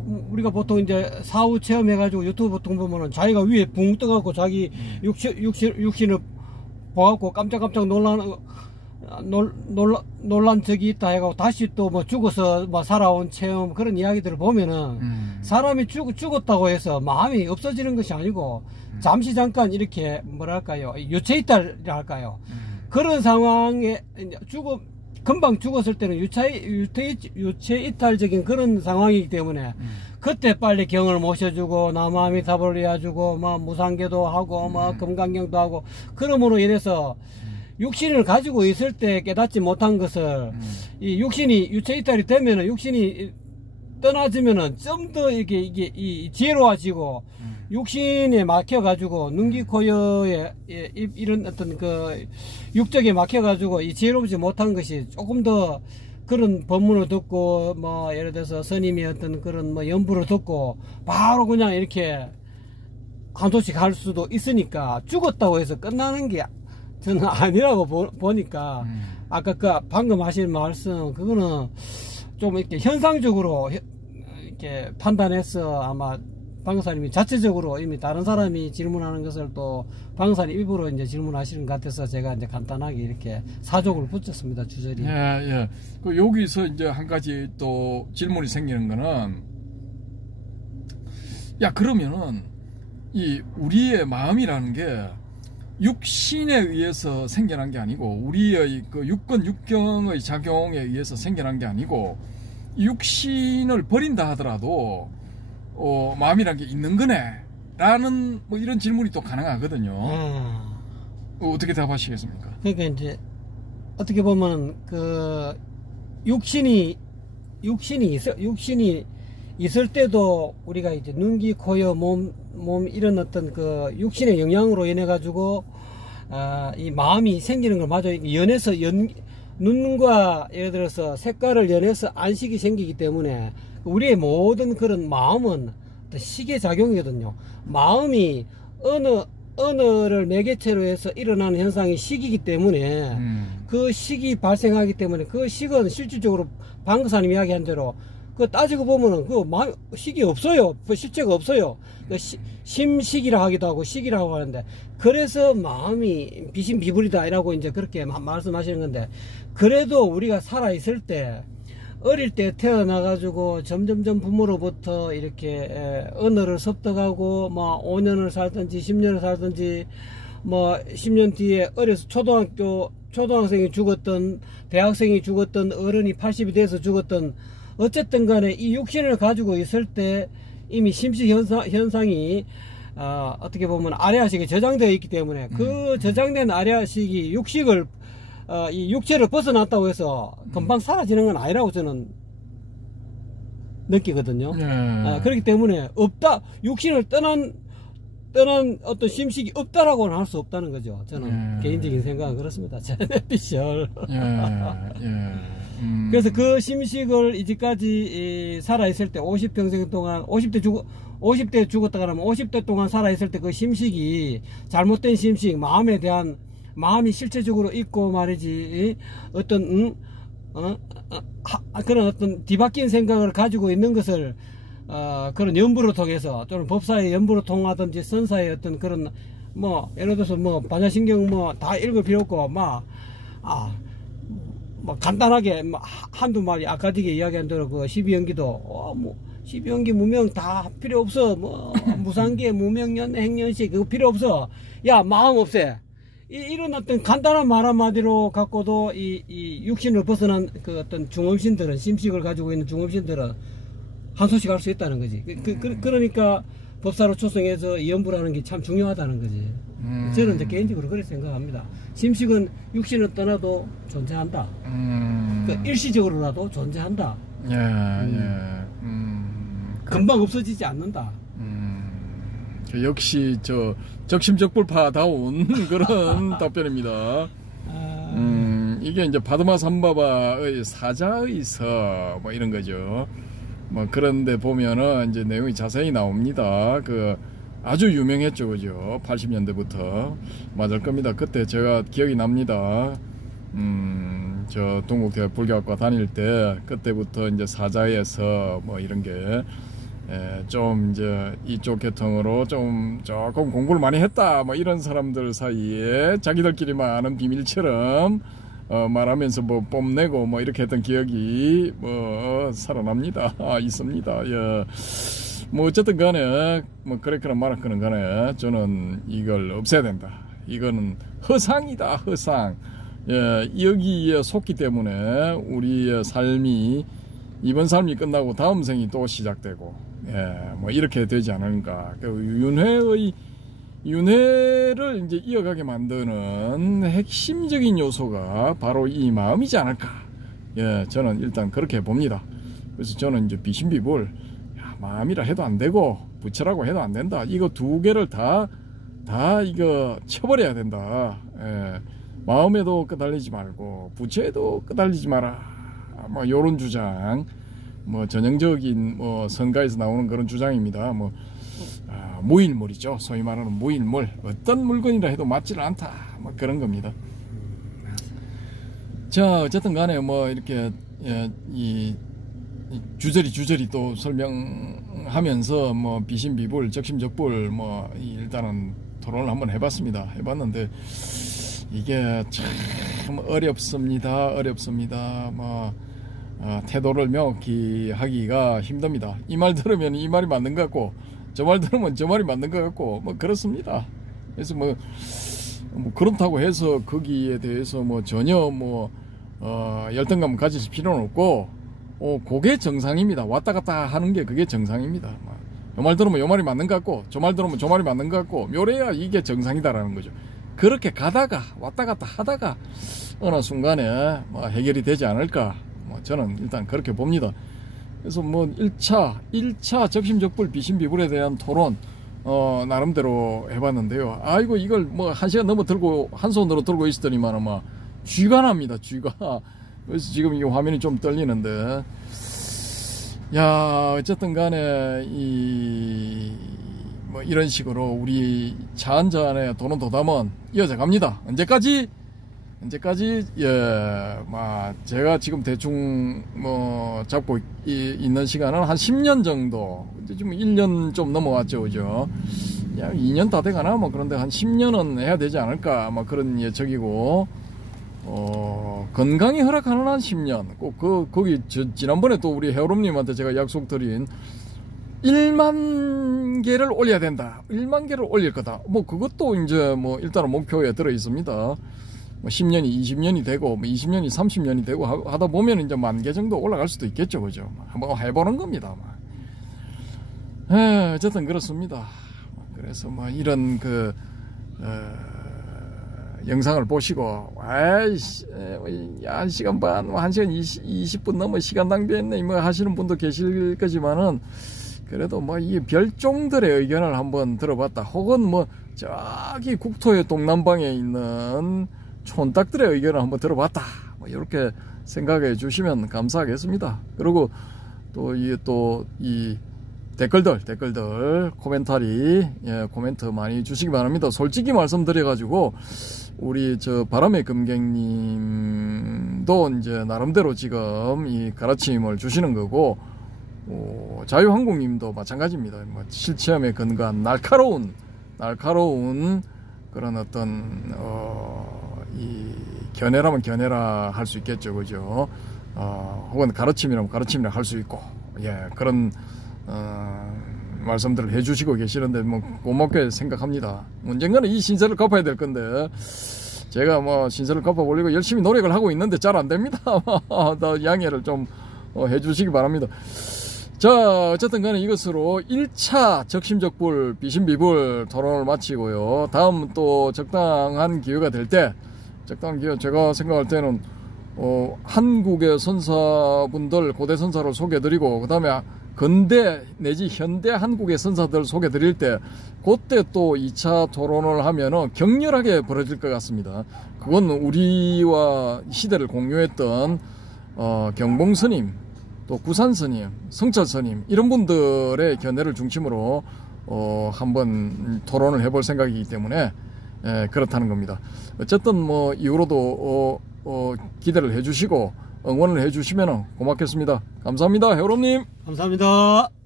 우리가 보통 이제 사후 체험해가지고 유튜브 보통 보면은 자기가 위에 붕 떠갖고 자기 육신을 보갖고 깜짝깜짝 놀란 적이 있다 해가지고 다시 또 뭐 죽어서 뭐 살아온 체험 그런 이야기들을 보면은 사람이 죽었다고 해서 마음이 없어지는 것이 아니고 잠시 잠깐 이렇게 뭐랄까요, 유체 이탈이라 할까요, 그런 상황에 금방 죽었을 때는 유체 이탈적인 그런 상황이기 때문에 그때 빨리 경을 모셔주고 나무아미타불을 해주고 뭐 무상계도 하고 뭐 금강경도 하고, 그러므로 인해서 육신을 가지고 있을 때 깨닫지 못한 것을 이 육신이 유체 이탈이 되면은 육신이 떠나지면은 좀 더 이게 지혜로워지고 육신에 막혀가지고 눈기코여에 이런 어떤 그 육적에 막혀가지고 이 지혜롭지 못한 것이 조금 더 그런 법문을 듣고 뭐 예를 들어서 스님이 어떤 그런 뭐 연부를 듣고 바로 그냥 이렇게 한도씩 할 수도 있으니까 죽었다고 해서 끝나는 게 저는 아니라고 보니까 아까 그 방금 하신 말씀 그거는 좀 이렇게 현상적으로 이렇게 판단해서 아마 방사님이 자체적으로 이미 다른 사람이 질문하는 것을 또 방사님 입으로 이제 질문하시는 것 같아서 제가 이제 간단하게 이렇게 사족을 붙였습니다, 주저리. 예, 예. 그 여기서 이제 한 가지 또 질문이 생기는 거는, 야, 그러면은 이 우리의 마음이라는 게 육신에 의해서 생겨난 게 아니고 우리의 그 육경의 작용에 의해서 생겨난 게 아니고 육신을 버린다 하더라도 마음이란 게 있는 거네 라는 뭐 이런 질문이 또 가능하거든요. 어떻게 답하시겠습니까? 그러니까 이제 어떻게 보면 그 육신이 있을 때도 우리가 이제 눈기 코여 몸 이런 어떤 그 육신의 영향으로 인해 가지고 이 마음이 생기는 걸 마저 연해서 눈과 예를 들어서 색깔을 연해서 안식이 생기기 때문에 우리의 모든 그런 마음은 시계 작용이거든요. 마음이 언어를 매개체로 해서 일어나는 현상이 식이기 때문에 그 식이 발생하기 때문에 그 식은 실질적으로 방금사님 이야기한 대로 그 따지고 보면은 그 식이 없어요. 그 실체가 없어요. 그 심식이라 하기도 하고 식이라고 하는데, 그래서 마음이 비신비불이다라고 이제 그렇게 말씀하시는 건데, 그래도 우리가 살아 있을 때 어릴 때 태어나가지고 점점점 부모로부터 이렇게 언어를 습득하고 뭐 5년을 살든지 10년을 살든지 뭐 10년 뒤에 어려서 초등학생이 죽었던 대학생이 죽었던 어른이 80이 돼서 죽었던 어쨌든 간에 이 육신을 가지고 있을 때 이미 심식 현상이 어떻게 보면 아래아식이 저장되어 있기 때문에 그 저장된 아래아식이 이 육체를 벗어났다고 해서 금방 사라지는 건 아니라고 저는 느끼거든요. 그렇기 때문에 육신을 떠난 어떤 심식이 없다라고는 할 수 없다는 거죠. 저는 개인적인 생각은 그렇습니다. 제네피셜. 그래서 그 심식을 이제까지 살아있을 때 50평생 동안 50대 죽었다 그러면 50대 동안 살아있을 때 그 심식이 잘못된 심식, 마음이 실체적으로 있고 말이지 어떤 그런 어떤 뒤바뀐 생각을 가지고 있는 것을 그런 연부를 통해서 또는 법사의 연부를 통하든지 선사의 어떤 그런 뭐 예를 들어서 뭐 반야신경 뭐 다 읽을 필요 없고 뭐 간단하게 한두 마디 아까디게 이야기한 대로 그 12연기도 뭐 12연기 무명 다 필요 없어. 뭐 무상계 무명년 행년식 그거 필요 없어. 야 마음 없애. 이런 어떤 간단한 말 한마디로 갖고도 이 육신을 벗어난 그 어떤 중음신들은, 심식을 가지고 있는 중음신들은 한소식 할 수 있다는 거지. 그러니까 법사로 초성해서 연부라는 게 참 중요하다는 거지. 저는 이제 개인적으로 그렇게 생각합니다. 심식은 육신을 떠나도 존재한다. 일시적으로라도 존재한다. 금방 없어지지 않는다. 역시 적심적불파다운 그런 답변입니다. 이게 이제 바드마 삼바바의 사자의서 뭐 이런 거죠. 뭐 그런데 보면은 이제 내용이 자세히 나옵니다. 그 아주 유명했죠, 그죠? 80년대부터 맞을 겁니다. 그때 제가 기억이 납니다. 저 동국대학 불교학과 다닐 때 그때부터 이제 사자에서 뭐 이런 게 좀 이제 이쪽 계통으로 좀 조금 공부를 많이 했다 뭐 이런 사람들 사이에 자기들끼리만 아는 비밀처럼 말하면서 뭐 뽐내고 뭐 이렇게 했던 기억이 뭐 살아납니다. 있습니다. 예. 뭐 어쨌든 간에 뭐 그랬거나 말았거나 간에 저는 이걸 없애야 된다. 이거는 허상이다. 허상. 예, 여기에 속기 때문에 우리의 삶이 이번 삶이 끝나고 다음 생이 또 시작되고 뭐 이렇게 되지 않을까. 윤회를 이제 이어가게 만드는 핵심적인 요소가 바로 이 마음이지 않을까. 저는 일단 그렇게 봅니다. 그래서 저는 이제 비신비불, 마음이라 해도 안 되고 부처라고 해도 안 된다. 이거 두 개를 다 이거 쳐버려야 된다. 마음에도 끄달리지 말고 부처에도 끄달리지 마라. 뭐 요런 주장, 뭐 전형적인 뭐 성가에서 나오는 그런 주장입니다. 뭐 무일물이죠. 소위 말하는 무일물. 어떤 물건이라 해도 맞지를 않다. 뭐 그런 겁니다. 자, 어쨌든 간에 뭐 이렇게 이 주저리 또 설명하면서 뭐 비신비불, 적심적불 뭐 일단은 토론을 한번 해봤습니다. 해봤는데 이게 참 어렵습니다. 뭐 태도를 명확히 하기가 힘듭니다. 이 말 들으면 이 말이 맞는 것 같고 저 말 들으면 저 말이 맞는 것 같고 뭐 그렇습니다. 그래서 뭐 그렇다고 해서 거기에 대해서 뭐 전혀 뭐 열등감 가질 필요는 없고 그게 정상입니다. 왔다 갔다 하는 게 그게 정상입니다. 요 말 들으면 요 말이 맞는 것 같고 저 말 들으면 저 말이 맞는 것 같고 묘래야 이게 정상이다라는 거죠. 그렇게 가다가 왔다 갔다 하다가 어느 순간에 뭐 해결이 되지 않을까. 뭐 저는 일단 그렇게 봅니다. 그래서 뭐 1차 적심적불 비신비불에 대한 토론 나름대로 해봤는데요. 아이고 이걸 뭐 1시간 넘어 들고 한 손으로 들고 있었더니만 막 쥐가 납니다. 쥐가. 그래서 지금 이 화면이 좀 떨리는데 야 어쨌든 간에 뭐 이런 식으로 우리 차 한잔의 도는 도담은 이어져 갑니다. 언제까지 제가 지금 대충 뭐 잡고 있는 시간은 한 10년 정도. 이제 지금 1년 좀 넘어왔죠, 그죠? 야, 2년 다 돼가나? 뭐 그런데 한 10년은 해야 되지 않을까? 뭐 그런 예측이고, 건강이 허락하는 한 10년. 꼭 거기 지난번에 또 우리 해오름님한테 제가 약속드린 1만 개를 올려야 된다. 1만 개를 올릴 거다. 뭐 그것도 이제 뭐 일단은 목표에 들어 있습니다. 뭐 10년이 20년이 되고 뭐 20년이 30년이 되고 하다 보면 이제 10,000개 정도 올라갈 수도 있겠죠, 그죠? 한번 해보는 겁니다. 어쨌든 그렇습니다. 그래서 뭐 이런 영상을 보시고 1시간 반, 1시간 20분 넘어 시간 낭비했네 뭐 하시는 분도 계실 거지만은 그래도 뭐 이 별종들의 의견을 한번 들어봤다. 혹은 뭐 저기 국토의 동남방에 있는 촌딱들의 의견을 한번 들어봤다. 뭐 이렇게 생각해 주시면 감사하겠습니다. 그리고 또 이 댓글들 코멘터리 코멘트 많이 주시기 바랍니다. 솔직히 말씀드려가지고 우리 바람의 금객님도 이제 나름대로 지금 이 가르침을 주시는 거고 자유항공님도 마찬가지입니다. 뭐 실체험에 근거한 날카로운 그런 어떤 이 견해라면 견해라 할 수 있겠죠, 그죠? 혹은 가르침이라면 가르침이라 할 수 있고 그런 말씀들을 해주시고 계시는데 뭐 고맙게 생각합니다. 언젠가는 이 신세를 갚아야 될 건데 제가 뭐 신세를 갚아보려고 열심히 노력을 하고 있는데 잘 안 됩니다. 더 양해를 좀 해주시기 바랍니다. 자, 어쨌든 간에 이것으로 1차 적심적불 비신비불 토론을 마치고요. 다음 또 적당한 기회가 될 때 제가 생각할 때는 한국의 선사분들 고대 선사를 소개해드리고 그 다음에 근대 내지 현대 한국의 선사들 소개해드릴 때 그때 또 2차 토론을 하면은 격렬하게 벌어질 것 같습니다. 그건 우리와 시대를 공유했던 경봉 스님, 또 구산 스님, 성철 스님 이런 분들의 견해를 중심으로 한번 토론을 해볼 생각이기 때문에 그렇다는 겁니다. 어쨌든 뭐 이후로도 기대를 해주시고 응원을 해주시면 고맙겠습니다. 감사합니다. 해오롬님. 감사합니다.